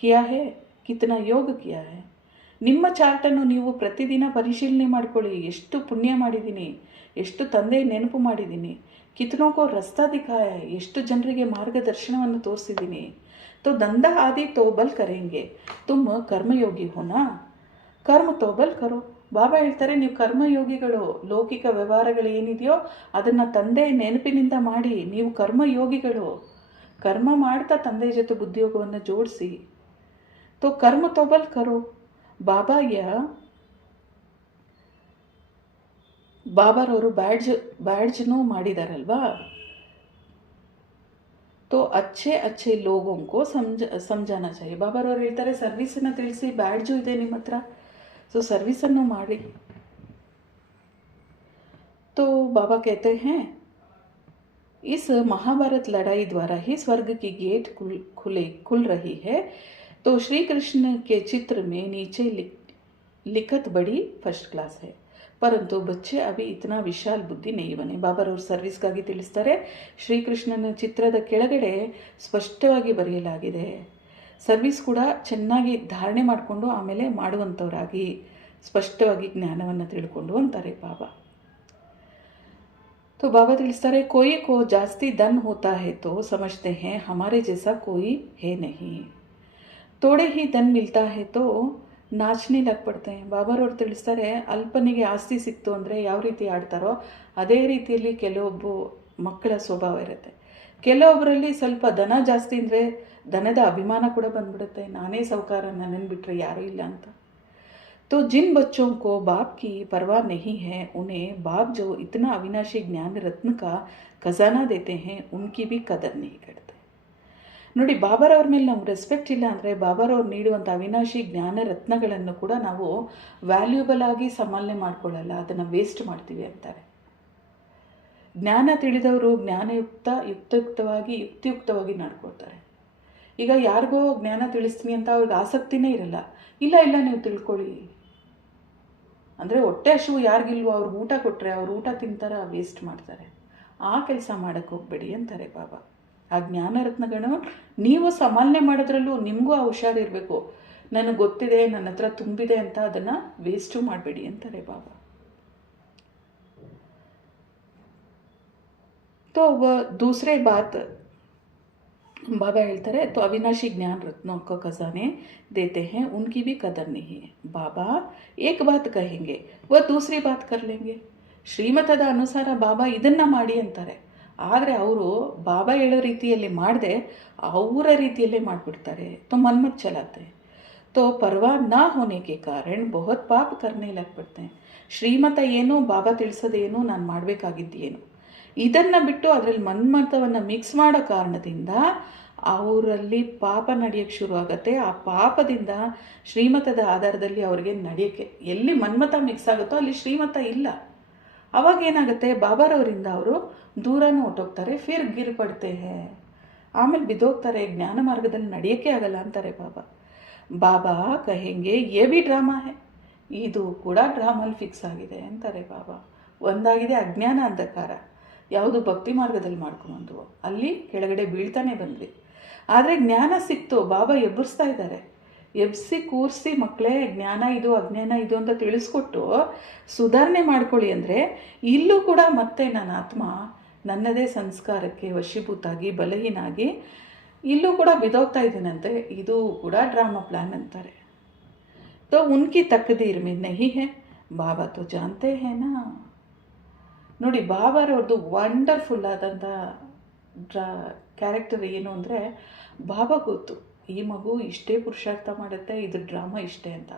ಕಿಯಾ ಹೇ, ಕಿತ್ತನಾ ಯೋಗ ಕಿಯಾ ಹೇ. ನಿಮ್ಮ ಚಾರ್ಟನ್ನು ನೀವು ಪ್ರತಿದಿನ ಪರಿಶೀಲನೆ ಮಾಡ್ಕೊಳ್ಳಿ. ಎಷ್ಟು ಪುಣ್ಯ ಮಾಡಿದ್ದೀನಿ, ಎಷ್ಟು ತಂದೆ ನೆನಪು ಮಾಡಿದ್ದೀನಿ, ಕಿತ್ತನೋಕೋ ರಸ್ತಾ ದಿಖಾಯ, ಎಷ್ಟು ಜನರಿಗೆ ಮಾರ್ಗದರ್ಶನವನ್ನು ತೋರಿಸಿದ್ದೀನಿ. तो धंधा आदि तोबल करेंगे, तुम कर्मयोगी हो ना. ಕರ್ಮ ತೋಬಲ್ ಕರೋ. ಬಾಬಾ ಹೇಳ್ತಾರೆ, ನೀವು ಕರ್ಮಯೋಗಿಗಳು. ಲೌಕಿಕ ವ್ಯವಹಾರಗಳು ಏನಿದೆಯೋ ಅದನ್ನು ತಂದೆ ನೆನಪಿನಿಂದ ಮಾಡಿ. ನೀವು ಕರ್ಮಯೋಗಿಗಳು. ಕರ್ಮ ಮಾಡ್ತಾ ತಂದೆ ಜೊತೆ ಬುದ್ಧಿಯೋಗವನ್ನು ಜೋಡಿಸಿ. ತೋ ಕರ್ಮ ತೋಬಲ್ ಕರೋ. ಬಾಬಾರವರು ಬ್ಯಾಡ್ಜ್ನೂ ಮಾಡಿದಾರಲ್ವಾ. तो अच्छे लोगों को समझाना चाहिए. ಬಾಬಾರವರು ಹೇಳ್ತಾರೆ, ಸರ್ವಿಸನ್ನು ತಿಳಿಸಿ. ಬ್ಯಾಡ್ಜು ಇದೆ ನಿಮ್ಮ ಹತ್ರ, ಸೊ ಸರ್ವಿಸನ್ನು ಮಾಡಿ. तो बाबा कहते हैं, इस महाभारत लड़ाई द्वारा ही स्वर्ग की गेट खुल रही है. तो श्री कृष्ण के चित्र में नीचे लिखत बड़ी फर्स्ट क्लास है, ಪರಂತು ಬಚ್ಚೆ ಅಭಿ ಇತನಾ ವಿಶಾಲ್ ಬುದ್ಧಿ ನಹೀ ಬನೆ. ಬಾಬಾರವರು ಸರ್ವಿಸ್ಗಾಗಿ ತಿಳಿಸ್ತಾರೆ, ಶ್ರೀಕೃಷ್ಣನ ಚಿತ್ರದ ಕೆಳಗಡೆ ಸ್ಪಷ್ಟವಾಗಿ ಬರೆಯಲಾಗಿದೆ. ಸರ್ವಿಸ್ ಕೂಡ ಚೆನ್ನಾಗಿ ಧಾರಣೆ ಮಾಡಿಕೊಂಡು ಆಮೇಲೆ ಮಾಡುವಂಥವರಾಗಿ ಸ್ಪಷ್ಟವಾಗಿ ಜ್ಞಾನವನ್ನು ತಿಳ್ಕೊಂಡು ಅಂತಾರೆ ಬಾಬಾ. तो बाबा ತಿಳಿಸ್ತಾರೆ, कोई को ಜಾಸ್ತಿ धन होता है तो समझते हैं हमारे जैसा कोई है नहीं. थोड़े ही धन मिलता है तो ನಾಚನೆ ಲಗ್ ಪಡ್ತೆ. ಬಾಬಾರವ್ರು ತಿಳಿಸ್ತಾರೆ, ಅಲ್ಪನಿಗೆ ಆಸ್ತಿ ಸಿಕ್ತು ಅಂದರೆ ಯಾವ ರೀತಿ ಆಡ್ತಾರೋ ಅದೇ ರೀತಿಯಲ್ಲಿ ಕೆಲವೊಬ್ಬ ಮಕ್ಕಳ ಸ್ವಭಾವ ಇರುತ್ತೆ. ಕೆಲವೊಬ್ಬರಲ್ಲಿ ಸ್ವಲ್ಪ ಧನ ಜಾಸ್ತಿ ಅಂದರೆ ಧನದ ಅಭಿಮಾನ ಕೂಡ ಬಂದ್ಬಿಡುತ್ತೆ. ನಾನೇ ಸಾಹುಕಾರ, ನನ್ನನ್ನು ಬಿಟ್ಟರೆ ಯಾರೂ ಇಲ್ಲ ಅಂತ. तो जिन बच्चों को बाप की परवाह नहीं है, उन्हें बाप जो इतना अविनाशी ज्ञान रत्न का खजाना देते हैं, उनकी भी कदर नहीं करते. ನೋಡಿ, ಬಾಬಾರವ್ರ ಮೇಲೆ ನಾವು ರೆಸ್ಪೆಕ್ಟ್ ಇಲ್ಲ ಅಂದರೆ ಬಾಬಾರವ್ರು ನೀಡುವಂಥ ಅವಿನಾಶಿ ಜ್ಞಾನ ರತ್ನಗಳನ್ನು ಕೂಡ ನಾವು ವ್ಯಾಲ್ಯೂಬಲ್ ಆಗಿ ಸಂಪಾದನೆ ಮಾಡ್ಕೊಳ್ಳಲ್ಲ, ಅದನ್ನು ವೇಸ್ಟ್ ಮಾಡ್ತೀವಿ ಅಂತಾರೆ. ಜ್ಞಾನ ತಿಳಿದವರು ಯುಕ್ತಿಯುಕ್ತವಾಗಿ ನಡ್ಕೊಳ್ತಾರೆ. ಈಗ ಯಾರಿಗೋ ಜ್ಞಾನ ತಿಳಿಸ್ತೀನಿ ಅಂತ ಅವ್ರಿಗೆ ಆಸಕ್ತಿನೇ ಇರಲ್ಲ. ಇಲ್ಲ ನೀವು ತಿಳ್ಕೊಳ್ಳಿ ಅಂದರೆ ಹೊಟ್ಟೆ ಹಸಿವು ಯಾರಿಗಿಲ್ವೋ ಅವ್ರಿಗೆ ಊಟ ಕೊಟ್ಟರೆ ಅವ್ರು ಊಟ ತಿಂತಾರ, ವೇಸ್ಟ್ ಮಾಡ್ತಾರೆ. ಆ ಕೆಲಸ ಮಾಡೋಕ್ಕೆ ಹೋಗ್ಬೇಡಿ ಅಂತಾರೆ ಬಾಬಾ. ಆ ಜ್ಞಾನ ರತ್ನಗಳು ನೀವು ಸಂಪಾದನೆ ಮಾಡೋದ್ರಲ್ಲೂ ನಿಮಗೂ ಆ ಹುಷಾರಿರಬೇಕು. ನನಗೆ ಗೊತ್ತಿದೆ, ನನ್ನ ಹತ್ರ ತುಂಬಿದೆ ಅಂತ ಅದನ್ನು ವೇಸ್ಟು ಮಾಡಬೇಡಿ ಅಂತಾರೆ ಬಾಬಾ. तो वह दूसरे बात बाबा ಹೇಳ್ತಾರೆ, तो अविनाशी ज्ञान रत्नों को खजाने देते हैं, उनकी भी कदर नहीं है. बाबा एक बात कहेंगे वह दूसरी बात कर लेंगे. ಶ್ರೀಮತದ ಅನುಸಾರ ಬಾಬಾ ಇದನ್ನು ಮಾಡಿ ಅಂತಾರೆ, ಆದರೆ ಅವರು ಬಾಬಾ ಹೇಳೋ ರೀತಿಯಲ್ಲಿ ಮಾಡದೆ ಅವರ ರೀತಿಯಲ್ಲೇ ಮಾಡಿಬಿಡ್ತಾರೆ. तो मन मत चलाते तो परवाह ना होने के कारण बहुत पाप करने लग पड़ते हैं. ಶ್ರೀಮತ ಏನು, ಬಾಬಾ ತಿಳಿಸೋದೇನು, ನಾನು ಮಾಡಬೇಕಾಗಿದ್ದೇನು, ಇದನ್ನು ಬಿಟ್ಟು ಅದರಲ್ಲಿ ಮನ್ಮತವನ್ನು ಮಿಕ್ಸ್ ಮಾಡೋ ಕಾರಣದಿಂದ ಅವರಲ್ಲಿ ಪಾಪ ನಡೆಯೋಕ್ಕೆ ಶುರುವಾಗುತ್ತೆ. ಆ ಪಾಪದಿಂದ ಶ್ರೀಮತದ ಆಧಾರದಲ್ಲಿ ಅವ್ರಿಗೆ ನಡೆಯೋಕ್ಕೆ ಎಲ್ಲಿ ಮನ್ಮತ ಮಿಕ್ಸ್ ಆಗುತ್ತೋ ಅಲ್ಲಿ ಶ್ರೀಮತ ಇಲ್ಲ. ಅವಾಗ ಏನಾಗುತ್ತೆ, ಬಾಬಾರವರಿಂದ ಅವರು ದೂರನೂ ಹೊಟ್ಟೋಗ್ತಾರೆ. ಫಿರ್ ಗಿರ್ ಪಡ್ತೆ ಹೇ, ಆಮೇಲೆ ಬಿದ್ದೋಗ್ತಾರೆ, ಜ್ಞಾನ ಮಾರ್ಗದಲ್ಲಿ ನಡೆಯೋಕ್ಕೆ ಆಗಲ್ಲ ಅಂತಾರೆ ಬಾಬಾ. ಬಾಬಾ ಕಹೆಂಗೆ ಯೇ ಬಿ ಡ್ರಾಮಾ ಹೇ, ಇದು ಕೂಡ ಡ್ರಾಮಲ್ಲಿ ಫಿಕ್ಸ್ ಆಗಿದೆ ಅಂತಾರೆ ಬಾಬಾ. ಒಂದಾಗಿದೆ ಅಜ್ಞಾನ ಅಂಧಕಾರ, ಯಾವುದು ಭಕ್ತಿ ಮಾರ್ಗದಲ್ಲಿ ಮಾಡ್ಕೊಂಡ್ಬಂದ್ವು, ಅಲ್ಲಿ ಕೆಳಗಡೆ ಬೀಳ್ತಾನೆ ಬಂದ್ವಿ. ಆದರೆ ಜ್ಞಾನ ಸಿಕ್ತು, ಬಾಬಾ ಎಬ್ಬರಿಸ್ತಾ ಇದ್ದಾರೆ. ಎಬ್ಬಿಸಿ ಕೂರಿಸಿ ಮಕ್ಕಳೇ ಜ್ಞಾನ ಇದು ಅಜ್ಞಾನ ಇದು ಅಂತ ತಿಳಿಸ್ಕೊಟ್ಟು ಸುಧಾರಣೆ ಮಾಡ್ಕೊಳ್ಳಿ ಅಂದರೆ ಇಲ್ಲೂ ಕೂಡ ಮತ್ತೆ ನನ್ನ ಆತ್ಮ ನನ್ನದೇ ಸಂಸ್ಕಾರಕ್ಕೆ ವಶೀಭೂತಾಗಿ ಬಲಹೀನಾಗಿ ಇಲ್ಲೂ ಕೂಡ ಬಿದೋಗ್ತಾ ಇದ್ದೀನಂತೆ. ಇದು ಕೂಡ ಡ್ರಾಮಾ ಪ್ಲ್ಯಾನ್ ಅಂತಾರೆ. तो उनकी तकदीर में नहीं है, ಬಾಬಾ तो जानते हैं ना. ನೋಡಿ, ಬಾಬಾರವ್ರದ್ದು ವಂಡರ್ಫುಲ್ ಆದಂಥ ಕ್ಯಾರೆಕ್ಟರ್ ಏನು ಅಂದರೆ, ಬಾಬಾ ಗೊತ್ತು ಈ ಮಗು ಇಷ್ಟೇ ಪುರುಷಾರ್ಥ ಮಾಡುತ್ತೆ, ಇದು ಡ್ರಾಮಾ ಇಷ್ಟೇ ಅಂತ.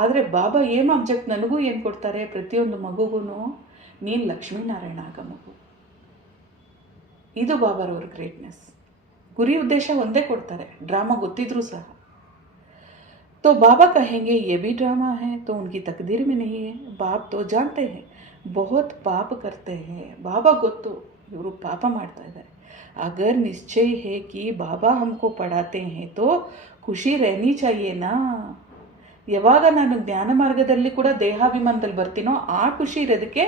ಆದರೆ ಬಾಬಾ ಏನು ಅಬ್ಜೆಕ್ಟ್ ನನಗೂ ಏನು ಕೊಡ್ತಾರೆ, ಪ್ರತಿಯೊಂದು ಮಗುಗೂ ನೀನು ಲಕ್ಷ್ಮೀನಾರಾಯಣ ಆಗ ಮಗು. ಇದು ಬಾಬಾರವ್ರ ಗ್ರೇಟ್ನೆಸ್. ಗುರಿ ಉದ್ದೇಶ ಒಂದೇ ಕೊಡ್ತಾರೆ, ಡ್ರಾಮಾ ಗೊತ್ತಿದ್ರೂ ಸಹ. तो बाबा कहेंगे ये भी ड्रामा है, तो उनकी तकदीर में नहीं है. बाप तो जानते हैं बहुत पाप करते हैं. बाबा ಗೊತ್ತು ಇವರು ಪಾಪ ಮಾಡ್ತಾ ಇದ್ದಾರೆ. अगर निश्चय है कि बाबा हमको पढ़ाते हैं तो ಖುಷಿ रहनी चाहिए ना. ಯಾವಾಗ ನಾನು ಜ್ಞಾನ ಮಾರ್ಗದಲ್ಲಿ ಕೂಡ ದೇಹಾಭಿಮಾನದಲ್ಲಿ ಬರ್ತೀನೋ ಆ ಖುಷಿ ಇರೋದಕ್ಕೆ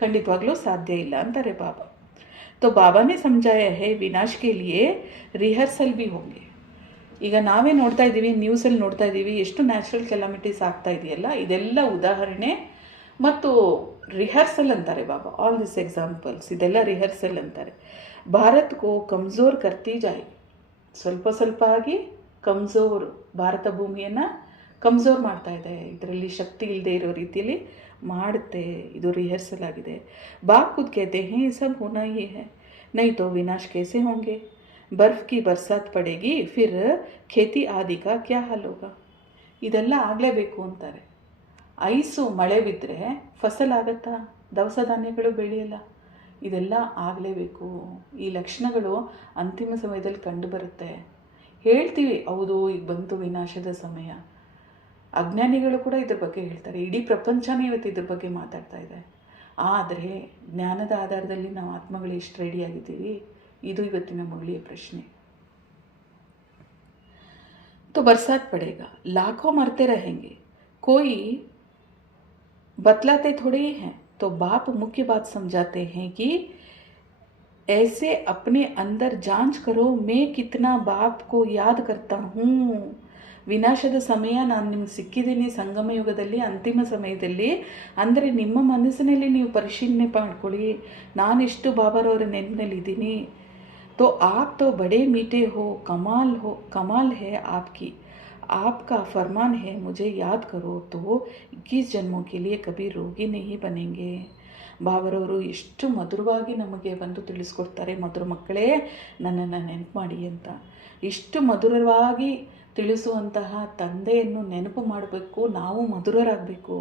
ಖಂಡಿತವಾಗ್ಲೂ ಸಾಧ್ಯ ಇಲ್ಲ ಅಂತಾರೆ ಬಾಬಾ. तो बाबा ने समझाया है विनाश के लिए रिहर्सल भी होंगे. ಈಗ ನಾವೇ ನೋಡ್ತಾ ಇದ್ದೀವಿ, ನ್ಯೂಸಲ್ಲಿ ನೋಡ್ತಾ ಇದ್ದೀವಿ ಎಷ್ಟು ನ್ಯಾಚುರಲ್ ಕೆಲಾಮಿಟೀಸ್ ಆಗ್ತಾ ಇದೆಯಲ್ಲ, ಇದೆಲ್ಲ ಉದಾಹರಣೆ ಮತ್ತು ರಿಹರ್ಸಲ್ ಅಂತಾರೆ ಬಾಬಾ. ಆಲ್ ದಿಸ್ ಎಕ್ಸಾಂಪಲ್ಸ್ ಇದೆಲ್ಲ ರಿಹರ್ಸಲ್ ಅಂತಾರೆ. ಭಾರತ್ ಕೋ ಕಮ್ಜೋರ್ ಕರ್ತಿ ಜಾಯ್, ಸ್ವಲ್ಪ ಸ್ವಲ್ಪ ಆಗಿ ಕಮ್ಜೋರ್, ಭಾರತ ಭೂಮಿಯನ್ನು ಕಮ್ಜೋರ್ ಮಾಡ್ತಾ ಇದೆ, ಇದರಲ್ಲಿ ಶಕ್ತಿ ಇಲ್ಲದೆ ಇರೋ ರೀತಿಯಲ್ಲಿ ಮಾಡುತ್ತೆ. ಇದು ರಿಹರ್ಸಲ್ ಆಗಿದೆ. ಬಾಪ್ ಖುದ್ कहते हैं ये सब होना ही है, नहीं तो विनाश कैसे होंगे. बर्फ़ की बरसात पड़ेगी, फिर खेती आदि का क्या हाल होगा. ಇದೆಲ್ಲ ಆಗಲೇಬೇಕು ಅಂತಾರೆ. ಐಸು ಮಳೆ ಬಿದ್ದರೆ ಫಸಲಾಗತ್ತಾ, ದವಸ ಧಾನ್ಯಗಳು ಬೆಳೆಯಲ್ಲ. ಇದೆಲ್ಲ ಆಗಲೇಬೇಕು. ಈ ಲಕ್ಷಣಗಳು ಅಂತಿಮ ಸಮಯದಲ್ಲಿ ಕಂಡು ಬರುತ್ತೆ. ಹೇಳ್ತೀವಿ ಹೌದು ಈಗ ಬಂತು ವಿನಾಶದ ಸಮಯ. ಅಜ್ಞಾನಿಗಳು ಕೂಡ ಇದ್ರ ಬಗ್ಗೆ ಹೇಳ್ತಾರೆ. ಇಡೀ ಪ್ರಪಂಚನೇ ಇವತ್ತು ಇದ್ರ ಬಗ್ಗೆ ಮಾತಾಡ್ತಾ ಇದೆ. ಆದರೆ ಜ್ಞಾನದ ಆಧಾರದಲ್ಲಿ ನಾವು ಆತ್ಮಗಳು ಎಷ್ಟು ರೆಡಿಯಾಗಿದ್ದೀವಿ, ಇದು ಇವತ್ತಿನ ಮಗಳಿಯ ಪ್ರಶ್ನೆ. तो बरसात पड़ेगा, लाखों मरते रहेंगे, कोई बतलाते थोड़े ही हैं. तो बाप मुख्य बात समझाते हैं कि ऐसे अपने अंदर जांच करो, मैं कितना बाप को याद करता हूँ. ವಿನಾಶದ ಸಮಯ ನಾನು ನಿಮ್ಗೆ ಸಿಕ್ಕಿದ್ದೀನಿ ಸಂಗಮ ಯುಗದಲ್ಲಿ, ಅಂತಿಮ ಸಮಯದಲ್ಲಿ. ಅಂದರೆ ನಿಮ್ಮ ಮನಸ್ಸಿನಲ್ಲಿ ನೀವು ಪರಿಶೀಲನೆ ಮಾಡ್ಕೊಳ್ಳಿ, ನಾನೆಷ್ಟು ಬಾಬಾರವರ ನೆನಪಿನಲ್ಲಿದ್ದೀನಿ. तो आप तो बड़े मीठे हो, कमाल है आपकी, आपका फरमान है मुझे याद करो तो 21 जन्मों के लिए कभी रोगी नहीं बनेंगे. ಬಾಬರವರು ಎಷ್ಟು ಮಧುರವಾಗಿ ನಮಗೆ ಬಂದು ತಿಳಿಸ್ಕೊಡ್ತಾರೆ, ಮಧುರ ಮಕ್ಕಳೇ ನನ್ನನ್ನು ನೆನಪು ಮಾಡಿ ಅಂತ. ಇಷ್ಟು ಮಧುರವಾಗಿ ತಿಳಿಸುವಂತಹ ತಂದೆಯನ್ನು ನೆನಪು ಮಾಡಬೇಕು, ನಾವು ಮಧುರರಾಗಬೇಕು.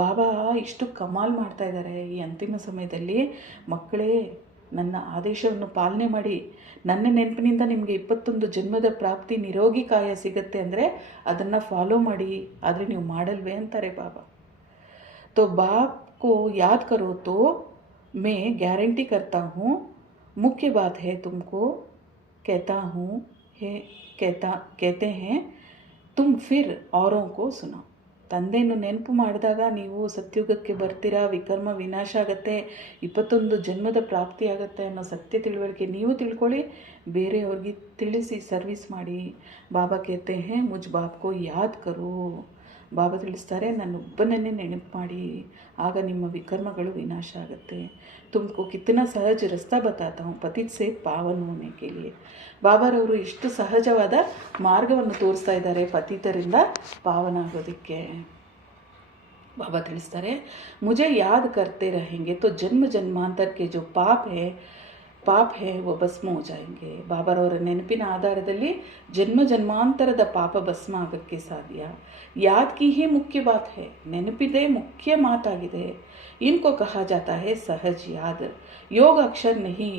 ಬಾಬಾ ಇಷ್ಟು ಕಮಾಲ್ ಮಾಡ್ತಾ ಇದ್ದಾರೆ ಈ ಅಂತಿಮ ಸಮಯದಲ್ಲಿ. ಮಕ್ಕಳೇ ನನ್ನ ಆದೇಶವನ್ನು ಪಾಲನೆ ಮಾಡಿ, ನನ್ನ ನೆನಪಿನಿಂದ ನಿಮಗೆ 21 ಜನ್ಮದ ಪ್ರಾಪ್ತಿ ನಿರೋಗಿ ಕಾಯ ಸಿಗುತ್ತೆ ಅಂದರೆ ಅದನ್ನು ಫಾಲೋ ಮಾಡಿ. ಆದರೆ ನೀವು ಮಾಡಲ್ವೇ ಅಂತಾರೆ ಬಾಬಾ. तो बाप को याद करो तो मैं गारंटी करता हूँ, मुख्य बात है तुमको कहता हूँ है कहते हैं तुम फिर औरों को सुनाओ. ತಂದೆಯನ್ನು ನೆನಪು ಮಾಡಿದಾಗ ನೀವು ಸತ್ಯುಗಕ್ಕೆ ಬರ್ತೀರಾ, ವಿಕರ್ಮ ವಿನಾಶ ಆಗುತ್ತೆ, 21 ಜನ್ಮದ ಪ್ರಾಪ್ತಿ ಆಗುತ್ತೆ ಅನ್ನೋ ಸತ್ಯ ತಿಳುವಳಿಕೆ ನೀವು ತಿಳ್ಕೊಳ್ಳಿ, ಬೇರೆಯವ್ರಿಗೆ ತಿಳಿಸಿ ಸರ್ವಿಸ್ ಮಾಡಿ. ಬಾಬಾ ಕೇಳ್ತೆ ಹೇ ಮುಜ್ ಬಾಪ್ಕೋ ಯಾದ್ ಕರು. ಬಾಬಾ ತಿಳಿಸ್ತಾರೆ, ನನ್ನೊಬ್ಬನನ್ನೇ ನೆನಪು ಮಾಡಿ, ಆಗ ನಿಮ್ಮ ವಿಕರ್ಮಗಳು ವಿನಾಶ ಆಗುತ್ತೆ. ತುಮको कितना सहज रास्ता बताता हूँ पतित से पावन होने के लिए. ಬಾಬಾರವರು ಇಷ್ಟು ಸಹಜವಾದ ಮಾರ್ಗವನ್ನು ತೋರಿಸ್ತಾ ಇದ್ದಾರೆ ಪತಿತರಿಂದ ಪಾವನ ಆಗೋದಕ್ಕೆ. ಬಾಬಾ ತಿಳಿಸ್ತಾರೆ, ಮುझे याद करते रहेंगे तो जन्म जन्मांतर के जो ಪಾಪ ಹೇ वो ಭಸ್ಮ हो जाएंगे. ಬಾಬಾರವರ ನೆನಪಿನ ಆಧಾರದಲ್ಲಿ ಜನ್ಮ ಜನ್ಮಾಂತರದ ಪಾಪ ಭಸ್ಮ ಆಗೋಕ್ಕೆ ಸಾಧ್ಯ. ಯಾದ್ ಕಿ ಹೇ ಮುಖ್ಯ ಬಾತ್ ಹೇ, ನೆನಪಿದೆ ಮುಖ್ಯ ಮಾತಾಗಿದೆ. ಇನ್ಕೋ ಕಹಾ ಜಾತಾ ಹೇ ಸಹಜ ಯಾದ್, ಯೋಗ ಅಕ್ಷರ ನಹಿ.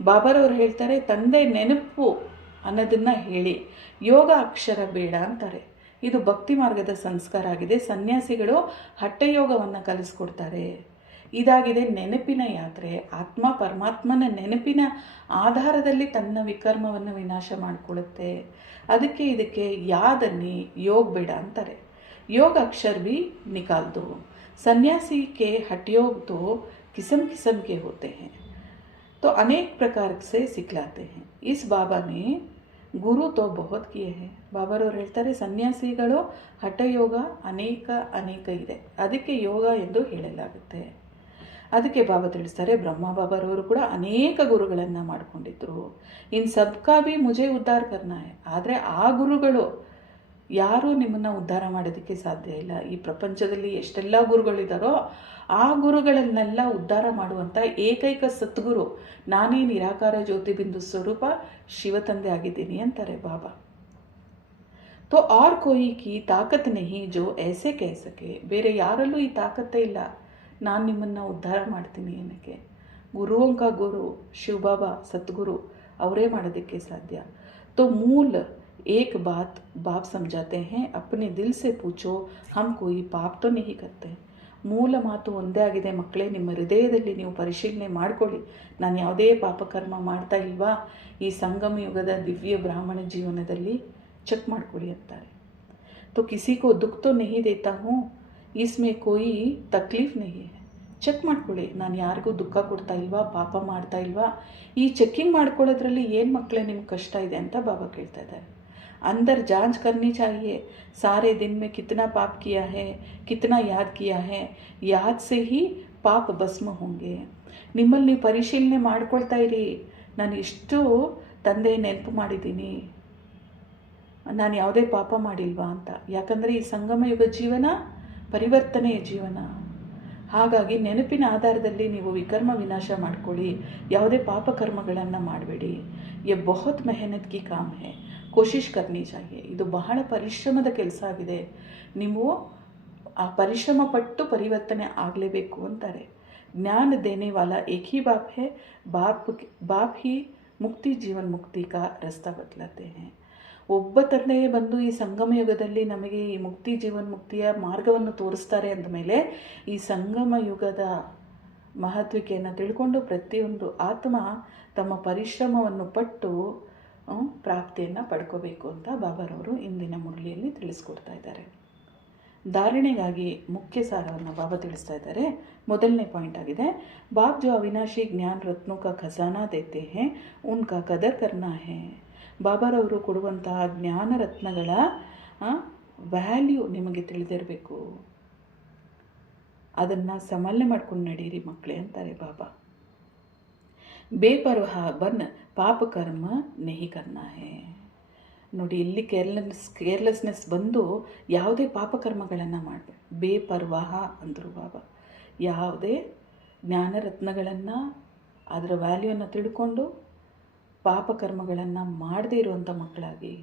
ಬಾಬಾರವರು ಹೇಳ್ತಾರೆ, ತಂದೆ ನೆನಪು ಅನ್ನೋದನ್ನು ಹೇಳಿ, ಯೋಗ ಅಕ್ಷರ ಬೇಡ ಅಂತಾರೆ. ಇದು ಭಕ್ತಿ ಮಾರ್ಗದ ಸಂಸ್ಕಾರ ಆಗಿದೆ. ಸನ್ಯಾಸಿಗಳು ಹಠಯೋಗವನ್ನು ಕಲಿಸ್ಕೊಡ್ತಾರೆ. ಇದಾಗಿದೆ ನೆನಪಿನ ಯಾತ್ರೆ. ಆತ್ಮ ಪರಮಾತ್ಮನ ನೆನಪಿನ ಆಧಾರದಲ್ಲಿ ತನ್ನ ವಿಕರ್ಮವನ್ನು ವಿನಾಶ ಮಾಡಿಕೊಳ್ಳುತ್ತೆ. ಅದಕ್ಕೆ ಇದಕ್ಕೆ ಯಾದನ್ನಿ ಯೋಗ ಬೇಡ ಅಂತಾರೆ. योग अक्षर भी निकाल दो. सन्यासी के हठयोग तो किस्म किस्म के होते हैं, तो अनेक प्रकार से सिखलाते हैं. इस बाबा ने ಗುರು ತೋ ಬಹುತ್ ಕಿಯೇ ಹೇ. ಬಾಬಾರವ್ರು ಹೇಳ್ತಾರೆ, ಸನ್ಯಾಸಿಗಳು ಹಠಯೋಗ ಅನೇಕ ಇದೆ, ಅದಕ್ಕೆ ಯೋಗ ಎಂದು ಹೇಳಲಾಗುತ್ತೆ. ಅದಕ್ಕೆ ಬಾಬಾ ತಿಳಿಸ್ತಾರೆ, ಬ್ರಹ್ಮ ಬಾಬಾರವರು ಕೂಡ ಅನೇಕ ಗುರುಗಳನ್ನು ಮಾಡಿಕೊಂಡಿದ್ರು. ಇನ್ ಸಬ್ಕಾ ಭಿ ಮುಜೆ ಉದ್ಧಾರ ಕರ್ನಾ ಹೈ. ಆದರೆ ಆ ಗುರುಗಳು ಯಾರೂ ನಿಮ್ಮನ್ನು ಉದ್ಧಾರ ಮಾಡೋದಕ್ಕೆ ಸಾಧ್ಯ ಇಲ್ಲ. ಈ ಪ್ರಪಂಚದಲ್ಲಿ ಎಷ್ಟೆಲ್ಲ ಗುರುಗಳಿದ್ದಾರೋ ಆ ಗುರುಗಳನ್ನೆಲ್ಲ ಉದ್ಧಾರ ಮಾಡುವಂಥ ಏಕೈಕ ಸದ್ಗುರು ನಾನೇ, ನಿರಾಕಾರ ಜ್ಯೋತಿಬಿಂದು ಸ್ವರೂಪ ಶಿವತಂದೆ ಆಗಿದ್ದೀನಿ ಅಂತಾರೆ ಬಾಬಾ. ತೋ ಆರ್ ಕೋಯಿ ಕಿ ತಾಕತ್ ನಹಿ ಜೋ ಐಸೆ ಕಹ ಸಕೆ. ಬೇರೆ ಯಾರಲ್ಲೂ ಈ ತಾಕತ್ತೇ ಇಲ್ಲ, ನಾನು ನಿಮ್ಮನ್ನು ಉದ್ಧಾರ ಮಾಡ್ತೀನಿ ಏನಕ್ಕೆ. ಗುರುವಂಕ ಗುರು ಶಿವಬಾಬಾ ಸದ್ಗುರು ಅವರೇ ಮಾಡೋದಕ್ಕೆ ಸಾಧ್ಯ. तो मूल एक बात बाप समझाते हैं, अपने दिल से पूछो हम कोई पाप तो नहीं करते. ಮೂಲ ಮಾತು ಒಂದೇ ಆಗಿದೆ ಮಕ್ಕಳೇ, ನಿಮ್ಮ ಹೃದಯದಲ್ಲಿ ನೀವು ಪರಿಶೀಲನೆ ಮಾಡಿಕೊಳ್ಳಿ, ನಾನು ಯಾವುದೇ ಪಾಪಕರ್ಮ ಮಾಡ್ತಾ ಇಲ್ವಾ ಈ ಸಂಗಮ ಯುಗದ ದಿವ್ಯ ಬ್ರಾಹ್ಮಣ ಜೀವನದಲ್ಲಿ, ಚೆಕ್ ಮಾಡ್ಕೊಳ್ಳಿ ಅಂತಾರೆ. तो किसी को दुख तो नहीं देता हूँ, इसमें कोई तकलीफ नहीं है. ಚೆಕ್ ಮಾಡ್ಕೊಳ್ಳಿ, ನಾನು ಯಾರಿಗೂ ದುಃಖ ಕೊಡ್ತಾ ಇಲ್ವಾ, ಪಾಪ ಮಾಡ್ತಾ ಇಲ್ವಾ, ಈ ಚೆಕ್ಕಿಂಗ್ ಮಾಡ್ಕೊಳ್ಳೋದ್ರಲ್ಲಿ ಏನು ಮಕ್ಕಳೇ ನಿಮ್ಗೆ ಕಷ್ಟ ಇದೆ ಅಂತ ಬಾಬಾ ಕೇಳ್ತಾ ಇದ್ದಾರೆ. अंदर जांच करनी चाहिए, सारे दिन में कितना पाप किया है, कितना याद किया है, याद से ही पाप भस्म होंगे. ನಿಮ್ಮಲ್ಲಿ ನೀವು ಪರಿಶೀಲನೆ ಮಾಡ್ಕೊಳ್ತಾ ಇರಿ, ನಾನು ಎಷ್ಟು ತಂದೆ ನೆನಪು ಮಾಡಿದ್ದೀನಿ, ನಾನು ಯಾವುದೇ ಪಾಪ ಮಾಡಿಲ್ವಾ ಅಂತ. ಯಾಕಂದರೆ ಈ ಸಂಗಮ ಯುಗ ಜೀವನ ಪರಿವರ್ತನೆಯ ಜೀವನ. ಹಾಗಾಗಿ ನೆನಪಿನ ಆಧಾರದಲ್ಲಿ ನೀವು ವಿಕರ್ಮ ವಿನಾಶ ಮಾಡ್ಕೊಳ್ಳಿ, ಯಾವುದೇ ಪಾಪಕರ್ಮಗಳನ್ನು ಮಾಡಬೇಡಿ. ये बहुत मेहनत की काम है, ಕೋಶಿಶ್ ಕರ್ನಿ ಚಾಹಿಯೆ. ಇದು ಬಹಳ ಪರಿಶ್ರಮದ ಕೆಲಸ ಆಗಿದೆ, ನೀವು ಆ ಪರಿಶ್ರಮ ಪಟ್ಟು ಪರಿವರ್ತನೆ ಆಗಲೇಬೇಕು ಅಂತಾರೆ. ಜ್ಞಾನ ದೇನೆ ವಾಲಾ ಏಕ್ ಹಿ ಬಾಪ್ ಹೈ, ಬಾಪ್ ಹಿ ಮುಕ್ತಿ ಜೀವನ್ ಮುಕ್ತಿ ಕಾ ರಸ್ತಾ ಬದಲಾತೆ ಹೈ. ಒಬ್ಬ ತಂದೆಯೇ ಬಂದು ಈ ಸಂಗಮ ಯುಗದಲ್ಲಿ ನಮಗೆ ಈ ಮುಕ್ತಿ ಜೀವನ್ ಮುಕ್ತಿಯ ಮಾರ್ಗವನ್ನು ತೋರಿಸ್ತಾರೆ ಅಂದಮೇಲೆ ಈ ಸಂಗಮ ಯುಗದ ಮಹತ್ವಿಕೆಯನ್ನು ತಿಳ್ಕೊಂಡು ಪ್ರತಿಯೊಂದು ಆತ್ಮ ತಮ್ಮ ಪರಿಶ್ರಮವನ್ನು ಪಟ್ಟು ಪ್ರಾಪ್ತಿಯನ್ನು ಪಡ್ಕೋಬೇಕು ಅಂತ ಬಾಬಾರವರು ಇಂದಿನ ಮುರಳಿಯಲ್ಲಿ ತಿಳಿಸ್ಕೊಡ್ತಾ ಇದ್ದಾರೆ. ಧಾರಣೆಗಾಗಿ ಮುಖ್ಯ ಸಾರವನ್ನು ಬಾಬಾ ತಿಳಿಸ್ತಾ ಇದ್ದಾರೆ. ಮೊದಲನೇ ಪಾಯಿಂಟ್ ಆಗಿದೆ, ಬಾಪ್ ಜೋ ಅವಿನಾಶಿ ಜ್ಞಾನ ರತ್ನೋ ಕಾ ಖಜಾನಾ ದೇತೆ ಹೈ ಉನ್ಕಾ ಕದರ್ ಕರ್ನಾ ಹೈ. ಬಾಬಾರವರು ಕೊಡುವಂತಹ ಜ್ಞಾನ ರತ್ನಗಳ ವ್ಯಾಲ್ಯೂ ನಿಮಗೆ ತಿಳಿದಿರಬೇಕು, ಅದನ್ನು ಸಮಲ್ಯ ಮಾಡ್ಕೊಂಡು ನಡೀರಿ ಮಕ್ಕಳೇ ಅಂತಾರೆ ಬಾಬಾ. ಬೇಪರ್ವಾಹ ಬನ್ ಪಾಪ ಕರ್ಮ ನಹಿ ಕರ್ನಾ ಹೈ. ನೋಡಿ, ಇಲ್ಲಿ ಕೇರ್ಲೆಸ್ನೆಸ್ ಬಂದು ಯಾವುದೇ ಪಾಪಕರ್ಮಗಳನ್ನು ಮಾಡಬೇಡಿ. ಬೇಪರ್ವಾಹ ಅಂದರು ಬಾಬಾ. ಯಾವುದೇ ಜ್ಞಾನರತ್ನಗಳನ್ನು ಅದರ ವ್ಯಾಲ್ಯೂವನ್ನು ತಿಳ್ಕೊಂಡು ಪಾಪಕರ್ಮಗಳನ್ನು ಮಾಡದೇ ಇರುವಂಥ ಮಕ್ಕಳಾಗಿ.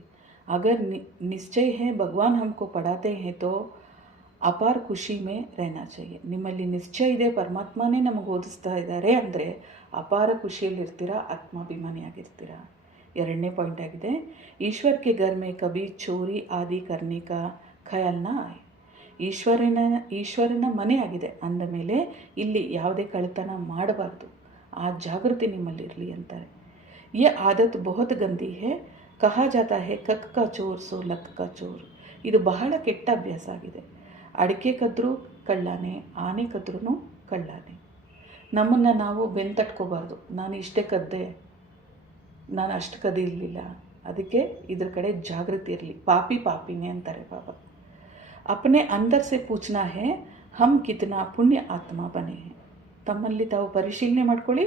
ಅಗರ್ ನಿಶ್ಚಯ ಹೇ ಭಗವಾನ್ ಹಮ್ಕೋ ಪಡಾತೆ ಹೇ ತೋ ಅಪಾರ ಖುಷಿ ಮೇ रहना चाहिए. ನಿಮ್ಮಲ್ಲಿ ನಿಶ್ಚಯ ಇದೆ, ಪರಮಾತ್ಮನೇ ನಮಗೆ ಓದಿಸ್ತಾ ಇದ್ದಾರೆ ಅಂದರೆ ಅಪಾರ ಖುಷಿಯಲ್ಲಿರ್ತೀರ, ಆತ್ಮಾಭಿಮಾನಿಯಾಗಿರ್ತೀರ. ಎರಡನೇ ಪಾಯಿಂಟ್ ಆಗಿದೆ, ಈಶ್ವರ್ ಕೆ ಘರ್ ಮೇ ಕಭಿ ಚೋರಿ ಆದಿ ಕರ್ನೆ ಕಾ ಖಯಾಲ್ ನಾ ಆಯೆ. ಈಶ್ವರನ ಮನೆ ಆಗಿದೆ ಅಂದ ಮೇಲೆ ಇಲ್ಲಿ ಯಾವುದೇ ಕಳ್ಳತನ ಮಾಡಬಾರ್ದು, ಆ ಜಾಗೃತಿ ನಿಮ್ಮಲ್ಲಿರಲಿ ಅಂತಾರೆ. ये आदत बहुत गंदी है, कहा जाता है कक का चोर सो लक का चोर. ಇದು ಬಹಳ ಕೆಟ್ಟ ಅಭ್ಯಾಸ ಆಗಿದೆ. ಅಡಿಕೆ ಕದ್ರೂ ಕಳ್ಳಾನೆ, ಆನೆ ಕದ್ರೂ ಕಳ್ಳಾನೆ. ನಮ್ಮನ್ನು ನಾವು ಬೆಂತಟ್ಕೋಬಾರ್ದು, ನಾನು ಇಷ್ಟೇ ಕದ್ದೆ, ನಾನು ಅಷ್ಟು ಕದಿರಲಿಲ್ಲ, ಅದಕ್ಕೆ ಇದ್ರ ಕಡೆ ಜಾಗೃತಿ ಇರಲಿ. ಪಾಪಿ ಪಾಪಿನೇ ಅಂತಾರೆ ಬಾಬಾ. अपने अंदर से पूछना है हम कितना पुण्य आत्मा बने हैं. ತಮ್ಮಲ್ಲಿ ತಾವು ಪರಿಶೀಲನೆ ಮಾಡ್ಕೊಳ್ಳಿ,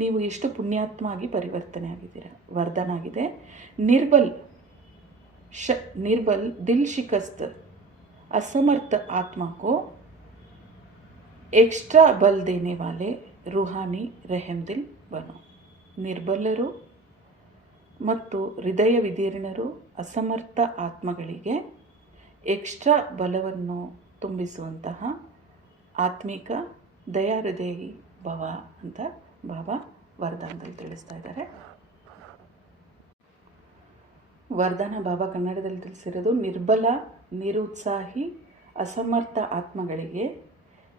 ನೀವು ಎಷ್ಟು ಪುಣ್ಯಾತ್ಮ ಆಗಿ ಪರಿವರ್ತನೆ ಆಗಿದ್ದೀರ. ವರದಾನ ಆಗಿದೆ, निर्बल दिल शिकस्त असमर्थ आत्मा को एक्स्ट्रा बल देने वाले रूहानी रहम दिल बनो. ನಿರ್ಬಲರು ಮತ್ತು ಹೃದಯ ವಿದೀರ್ಣರು ಅಸಮರ್ಥ ಆತ್ಮಗಳಿಗೆ ಎಕ್ಸ್ಟ್ರಾ ಬಲವನ್ನು ತುಂಬಿಸುವಂತಹ ಆತ್ಮಿಕ ದಯಾಹೃದಯಿ ಭವ ಅಂತ ಬಾಬಾ ವರದಾನದಲ್ಲಿ ತಿಳಿಸ್ತಾ ಇದ್ದಾರೆ. ವರದಾನ ಬಾಬಾ ಕನ್ನಡದಲ್ಲಿ ತಿಳಿಸಿರೋದು, ನಿರ್ಬಲ, ನಿರುತ್ಸಾಹಿ, ಅಸಮರ್ಥ ಆತ್ಮಗಳಿಗೆ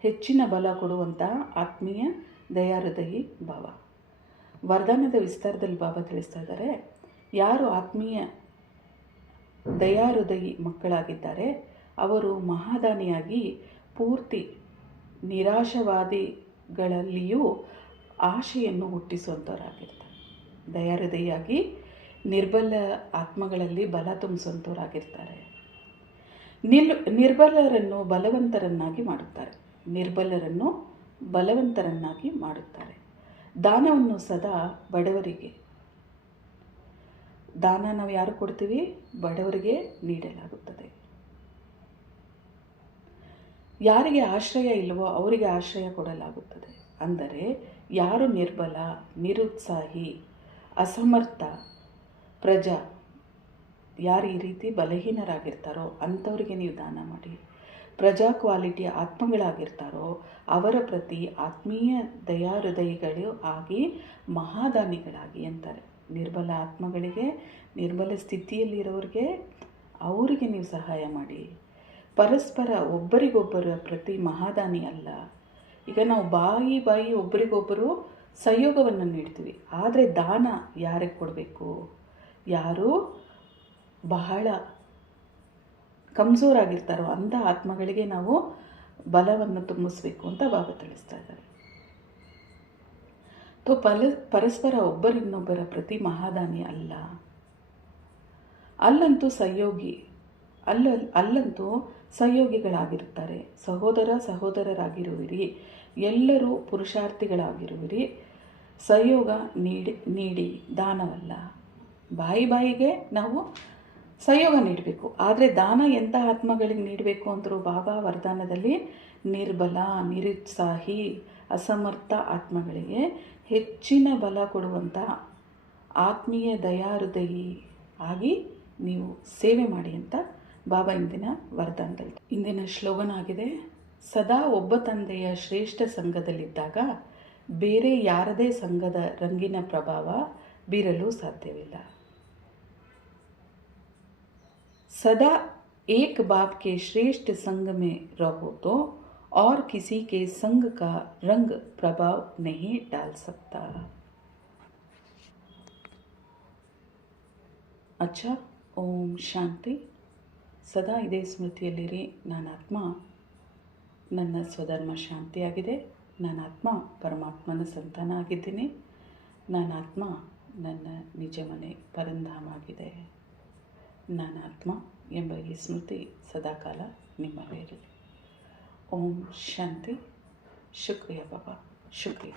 ಹೆಚ್ಚಿನ ಬಲ ಕೊಡುವಂತಹ ಆತ್ಮೀಯ ದಯಾಹೃದಯಿ ಭವ. ವರದಾನದ ವಿಸ್ತಾರದಲ್ಲಿ ಬಾಬಾ ತಿಳಿಸ್ತಾ ಇದ್ದಾರೆ, ಯಾರು ಆತ್ಮೀಯ ದಯಾಹೃದಯಿ ಮಕ್ಕಳಾಗಿದ್ದಾರೆ ಅವರು ಮಹಾದಾನಿಯಾಗಿ ಪೂರ್ತಿ ನಿರಾಶವಾದಿಗಳಲ್ಲಿಯೂ ಆಶೆಯನ್ನು ಹುಟ್ಟಿಸುವಂಥವರಾಗಿರ್ತಾರೆ. ದಯಾಹೃದಯಿಯಾಗಿ ನಿರ್ಬಲ ಆತ್ಮಗಳಲ್ಲಿ ಬಲ ತುಂಬಿಸುವಂಥವರಾಗಿರ್ತಾರೆ. ನಿರ್ಬಲರನ್ನು ಬಲವಂತರನ್ನಾಗಿ ಮಾಡುತ್ತಾರೆ. ನಿರ್ಬಲರನ್ನು ಬಲವಂತರನ್ನಾಗಿ ಮಾಡುತ್ತಾರೆ. ದಾನವನ್ನು ಸದಾ ಬಡವರಿಗೆ, ದಾನ ನಾವು ಯಾರು ಕೊಡ್ತೀವಿ? ಬಡವರಿಗೆ ನೀಡಲಾಗುತ್ತದೆ. ಯಾರಿಗೆ ಆಶ್ರಯ ಇಲ್ಲವೋ ಅವರಿಗೆ ಆಶ್ರಯ ಕೊಡಲಾಗುತ್ತದೆ. ಅಂದರೆ ಯಾರು ನಿರ್ಬಲ, ನಿರುತ್ಸಾಹಿ, ಅಸಮರ್ಥ ಪ್ರಜಾ, ಯಾರು ಈ ರೀತಿ ಬಲಹೀನರಾಗಿರ್ತಾರೋ ಅಂಥವರಿಗೆ ನೀವು ದಾನ ಮಾಡಿ. ಪ್ರಜಾ ಕ್ವಾಲಿಟಿಯ ಆತ್ಮಗಳಾಗಿರ್ತಾರೋ ಅವರ ಪ್ರತಿ ಆತ್ಮೀಯ ದಯಾಹೃದಯಿಗಳು ಆಗಿ ಮಹಾದಾನಿಗಳಾಗಿ ಅಂತಾರೆ. ನಿರ್ಬಲ ಆತ್ಮಗಳಿಗೆ, ನಿರ್ಬಲ ಸ್ಥಿತಿಯಲ್ಲಿರೋರಿಗೆ ಅವರಿಗೆ ನೀವು ಸಹಾಯ ಮಾಡಿ. ಪರಸ್ಪರ ಒಬ್ಬರಿಗೊಬ್ಬರ ಪ್ರತಿ ಮಹಾದಾನಿ ಅಲ್ಲ. ಈಗ ನಾವು ಬಾಯಿ ಒಬ್ಬರಿಗೊಬ್ಬರು ಸಹಯೋಗವನ್ನು ನೀಡ್ತೀವಿ, ಆದರೆ ದಾನ ಯಾರಿಗೆ ಕೊಡಬೇಕು? ಯಾರು ಬಹಳ ಕಮ್ಜೋರಾಗಿರ್ತಾರೋ ಅಂಥ ಆತ್ಮಗಳಿಗೆ ನಾವು ಬಲವನ್ನು ತುಂಬಿಸ್ಬೇಕು ಅಂತ ಬಾಬಾ ತಿಳಿಸ್ತಾ ಇದ್ದಾರೆ. ಪರಸ್ಪರ ಒಬ್ಬರಿನ್ನೊಬ್ಬರ ಪ್ರತಿ ಮಹಾದಾನಿ ಅಲ್ಲ. ಅಲ್ಲಂತೂ ಸಹಯೋಗಿಗಳಾಗಿರುತ್ತಾರೆ. ಸಹೋದರರಾಗಿರುವಿರಿ, ಎಲ್ಲರೂ ಪುರುಷಾರ್ಥಿಗಳಾಗಿರುವಿರಿ. ಸಹಯೋಗ ನೀಡಿ ದಾನವಲ್ಲ. ಬಾಯಿಗೆ ನಾವು ಸಹಯೋಗ ನೀಡಬೇಕು, ಆದರೆ ದಾನ ಎಂಥ ಆತ್ಮಗಳಿಗೆ ನೀಡಬೇಕು ಅಂದರು ಬಾಬಾ ವರದಾನದಲ್ಲಿ? ನಿರ್ಬಲ, ನಿರುತ್ಸಾಹಿ, ಅಸಮರ್ಥ ಆತ್ಮಗಳಿಗೆ ಹೆಚ್ಚಿನ ಬಲ ಕೊಡುವಂಥ ಆತ್ಮೀಯ ದಯಾಹೃದಯಿ ಆಗಿ ನೀವು ಸೇವೆ ಮಾಡಿ ಅಂತ ಬಾಬಾ ಇಂದಿನ ವರದಾನದಲ್ಲಿ. ಇಂದಿನ ಶ್ಲೋಗನ್ ಆಗಿದೆ, ಸದಾ ಒಬ್ಬ ತಂದೆಯ ಶ್ರೇಷ್ಠ ಸಂಘದಲ್ಲಿದ್ದಾಗ ಬೇರೆ ಯಾರದೇ ಸಂಘದ ರಂಗಿನ ಪ್ರಭಾವ ಬೀರಲು ಸಾಧ್ಯವಿಲ್ಲ. सदा एक बाप के श्रेष्ठ संग में रहो तो और किसी के संग का रंग प्रभाव नहीं डाल सकता. अच्छा, ओम शांति. ಸದಾ ಇದೇ ಸ್ಮೃತಿಯಲ್ಲಿರಿ, ನಾನಾತ್ಮ, ನನ್ನ ಸ್ವಧರ್ಮ ಶಾಂತಿಯಾಗಿದೆ. ನಾನಾತ್ಮ ಪರಮಾತ್ಮನ ಸಂತಾನ ಆಗಿದ್ದೀನಿ. ನಾನಾತ್ಮ ನನ್ನ ನಿಜ ಮನೆ ಪರಂಧಾಮ ಆಗಿದೆ. ನಾನಾತ್ಮ ಎಂಬ ಈ ಸ್ಮೃತಿ ಸದಾಕಾಲ ನಿಮ್ಮಲ್ಲೇ ಇರಲಿ. ಓಂ ಶಾಂತಿ. ಶುಕ್ರಿಯ ಬಾಬಾ, ಶುಕ್ರಿಯ.